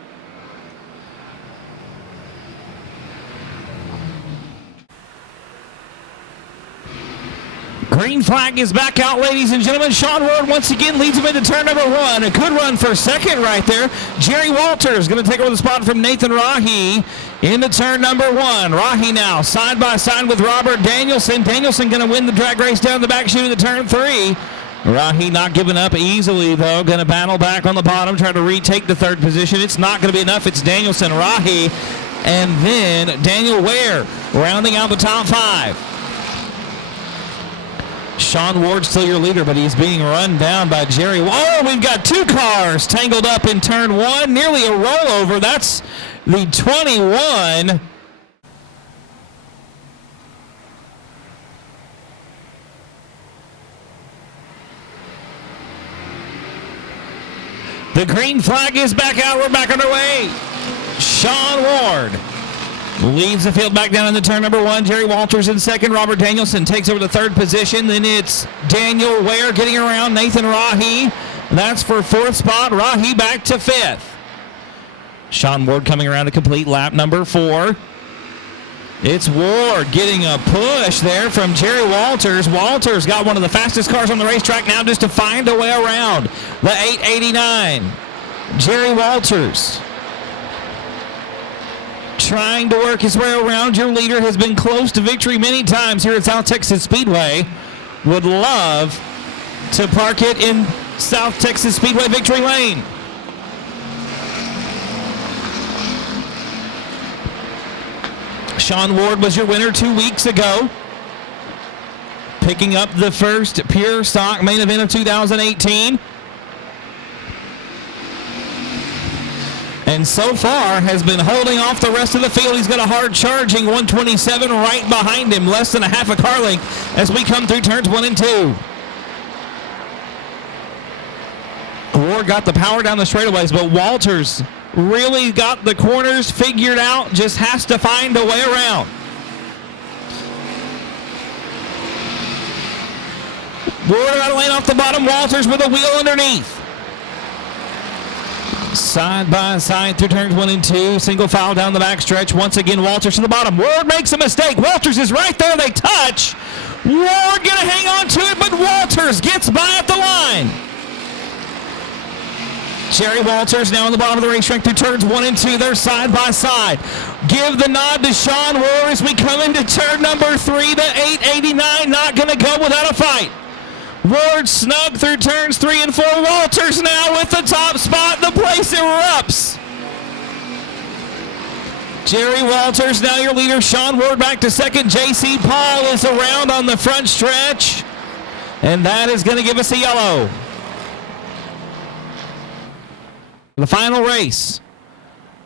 Green flag is back out, ladies and gentlemen. Sean Ward once again leads him into turn number 1. A good run for second right there. Jerry Walters going to take over the spot from Nathan Rahi into turn number 1. Rahi now side by side with Robert Danielson. Danielson going to win the drag race down the back chute of turn 3. Rahi not giving up easily, though. Going to battle back on the bottom, trying to retake the 3rd position. It's not going to be enough. It's Danielson, Rahi, and then Daniel Ware rounding out the top 5. Sean Ward still your leader, but he's being run down by Jerry. Oh, we've got 2 cars tangled up in turn 1. Nearly a rollover. That's the 21. The green flag is back out. We're back underway. Sean Ward leads the field back down into turn number 1. Jerry Walters in second. Robert Danielson takes over the 3rd position. Then it's Daniel Ware getting around Nathan Rahi. That's for 4th spot. Rahi back to 5th. Sean Ward coming around to complete lap number 4. It's Ward getting a push there from Jerry Walters. Walters got one of the fastest cars on the racetrack now just to find a way around the 889. Jerry Walters trying to work his way around. Your leader has been close to victory many times here at South Texas Speedway. Would love to park it in South Texas Speedway victory lane. Sean Ward was your winner 2 weeks ago, picking up the first pure stock main event of 2018. And so far has been holding off the rest of the field. He's got a hard charging 127 right behind him, less than a half a car length as we come through turns 1 and 2. Ward got the power down the straightaways, but Walters really got the corners figured out, just has to find a way around. Ward out of lane off the bottom, Walters with a wheel underneath. Side by side through turns 1 and 2. Single file down the back stretch. Once again, Walters to the bottom. Ward makes a mistake. Walters is right there. They touch. Ward going to hang on to it, but Walters gets by at the line. Jerry Walters now on the bottom of the racetrack through turns 1 and 2. They're side by side. Give the nod to Sean Ward as we come into turn number 3. The 889 not going to go without a fight. Ward snug through turns 3 and 4. Walters now with the top spot. The place erupts. Jerry Walters now your leader. Sean Ward back to second. J.C. Paul is around on the front stretch. And that is going to give us a yellow. The final race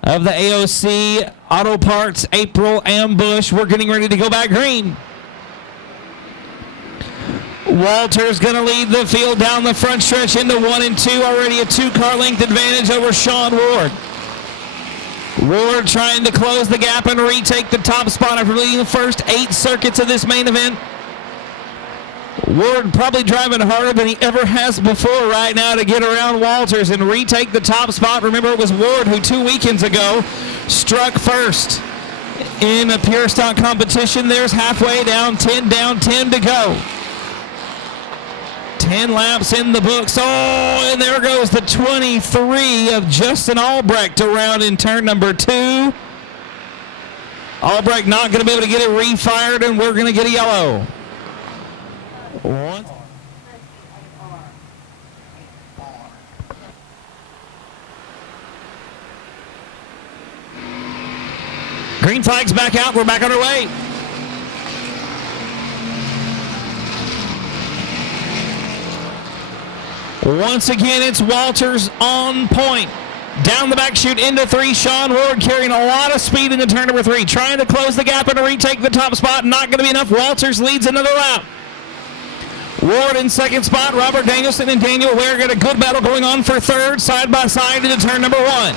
of the AOC Auto Parts April Ambush. We're getting ready to go back green. Walters going to lead the field down the front stretch into 1 and 2. Already a 2-car length advantage over Sean Ward. Ward trying to close the gap and retake the top spot after leading the first 8 circuits of this main event. Ward probably driving harder than he ever has before right now to get around Walters and retake the top spot. Remember, it was Ward who 2 weekends ago struck first in a pure stock competition. There's halfway down, 10 to go. 10 laps in the books. Oh, and there goes the 23 of Justin Albrecht around in turn number 2. Albrecht not going to be able to get it refired, and we're going to get a yellow. One. Green flag's back out. We're back underway. Once again, it's Walters on point. Down the back chute into 3. Sean Ward carrying a lot of speed into turn number 3. Trying to close the gap and to retake the top spot. Not going to be enough. Walters leads another lap. Ward in second spot. Robert Danielson and Daniel Ware got a good battle going on for third. Side by side into turn number 1.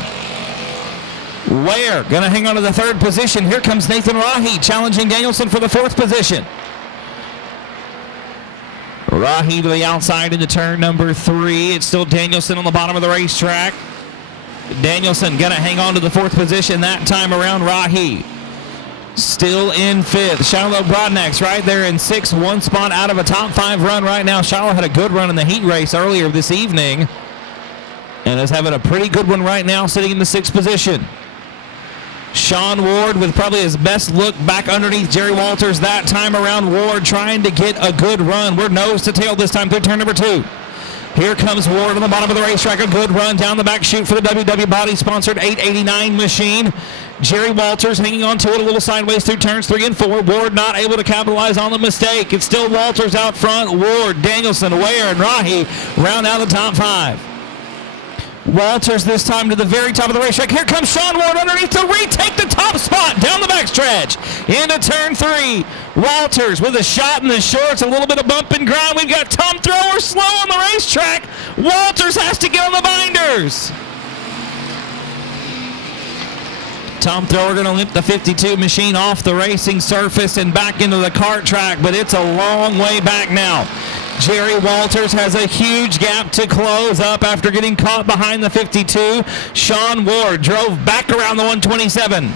Ware going to hang on to the third position. Here comes Nathan Rahi challenging Danielson for the fourth position. Rahi to the outside into turn number 3. It's still Danielson on the bottom of the racetrack. Danielson going to hang on to the fourth position that time around. Rahi still in fifth. Shiloh Broadnax right there in sixth. 1 spot out of a top 5 run right now. Shiloh had a good run in the heat race earlier this evening and is having a pretty good one right now, sitting in the 6th position. Sean Ward with probably his best look back underneath Jerry Walters that time around. Ward trying to get a good run. We're nose to tail this time through turn number 2. Here comes Ward on the bottom of the racetrack. A good run down the back chute for the WW Body sponsored 889 machine. Jerry Walters hanging on to it a little sideways through turns 3 and 4. Ward not able to capitalize on the mistake. It's still Walters out front. Ward, Danielson, Ware, and Rahi round out the top 5. Walters this time to the very top of the racetrack. Here comes Sean Ward underneath to retake the top spot down the backstretch into turn 3. Walters with a shot in the shorts, a little bit of bump and grind. We've got Tom Thrower slow on the racetrack. Walters has to get on the binders. Tom Thrower going to limp the 52 machine off the racing surface and back into the kart track, but it's a long way back now. Jerry Walters has a huge gap to close up after getting caught behind the 52. Sean Ward drove back around the 127.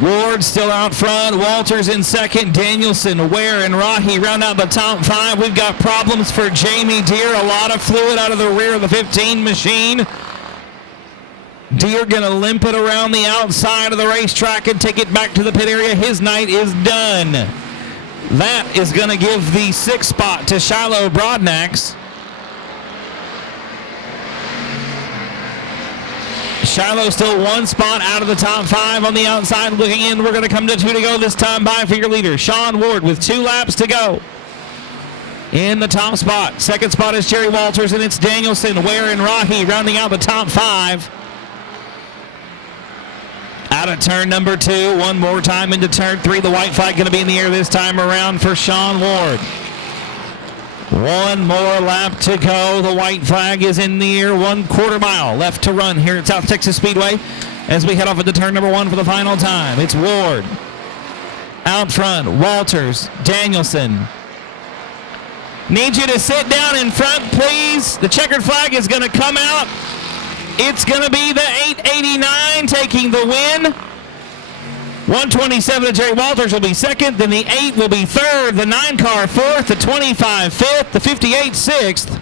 Ward still out front. Walters in second. Danielson, Ware, and Rahi round out the top 5. We've got problems for Jamie Deere. A lot of fluid out of the rear of the 15 machine. Deere going to limp it around the outside of the racetrack and take it back to the pit area. His night is done. That is going to give the 6th spot to Shiloh Broadnax. Shiloh still 1 spot out of the top 5 on the outside looking in. We're going to come to 2 to go this time by for your leader. Sean Ward with 2 laps to go in the top spot. 2nd spot is Jerry Walters, and it's Danielson, Ware, and Rahi rounding out the top 5. Out of turn number 2, 1 more time into turn 3. The white flag going to be in the air this time around for Sean Ward. 1 more lap to go. The white flag is in the air. 1/4 mile left to run here at South Texas Speedway as we head off into turn number 1 for the final time. It's Ward out front. Walters, Danielson. Need you to sit down in front, please. The checkered flag is going to come out. It's going to be the 889 taking the win. 127 to Jerry Walters will be 2nd. Then the 8 will be 3rd. The 9 car 4th. The 25 5th. The 58 6th.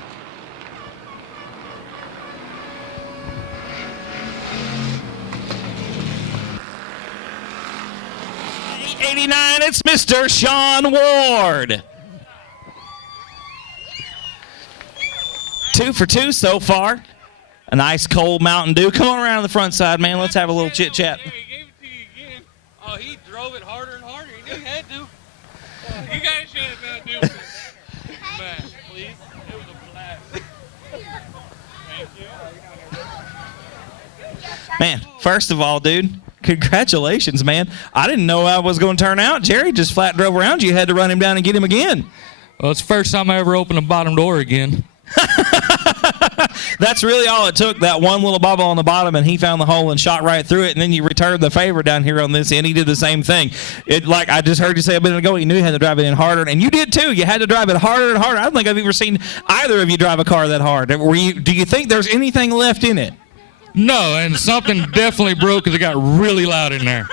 '89. It's Mr. Sean Ward. 2 for 2 so far. A nice cold Mountain Dew. Come on around to the front side, man. Let's have a little chit chat. He gave it to you again. Oh, he drove it harder and harder. He knew he had to. You guys should have Mountain Dew. Man, please. It was a blast. Thank you. Man, first of all, dude, congratulations, man. I didn't know how it was going to turn out. Jerry just flat drove around you. You had to run him down and get him again. Well, it's the first time I ever opened a bottom door again. That's really all it took, that one little bubble on the bottom, and he found the hole and shot right through it, and then you returned the favor down here on this end. He did the same thing. Like I just heard you say a minute ago, you knew you had to drive it in harder, and you did too. You had to drive it harder and harder. I don't think I've ever seen either of you drive a car that hard. Do you think there's anything left in it? No, and something definitely broke because it got really loud in there.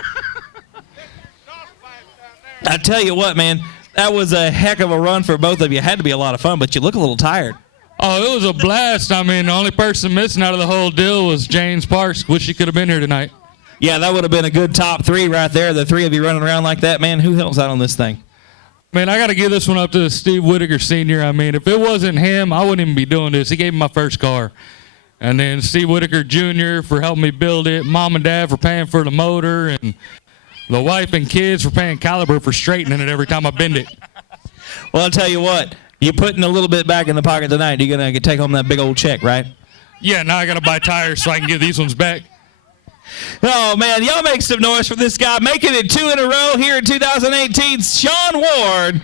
I tell you what, man, that was a heck of a run for both of you. It had to be a lot of fun, but you look a little tired. Oh, it was a blast. I mean, the only person missing out of the whole deal was James Parks. Wish he could have been here tonight. Yeah, that would have been a good top 3 right there. The 3 of you running around like that, man. Who helps out on this thing? Man, I got to give this one up to Steve Whitaker Sr. I mean, if it wasn't him, I wouldn't even be doing this. He gave me my first car. And then Steve Whitaker Jr. for helping me build it. Mom and Dad for paying for the motor. And the wife and kids for paying Caliber for straightening it every time I bend it. Well, I'll tell you what. You're putting a little bit back in the pocket tonight. You're going to take home that big old check, right? Yeah, now I got to buy tires so I can give these ones back. Oh, man. Y'all make some noise for this guy. Making it 2 in a row here in 2018. Sean Ward.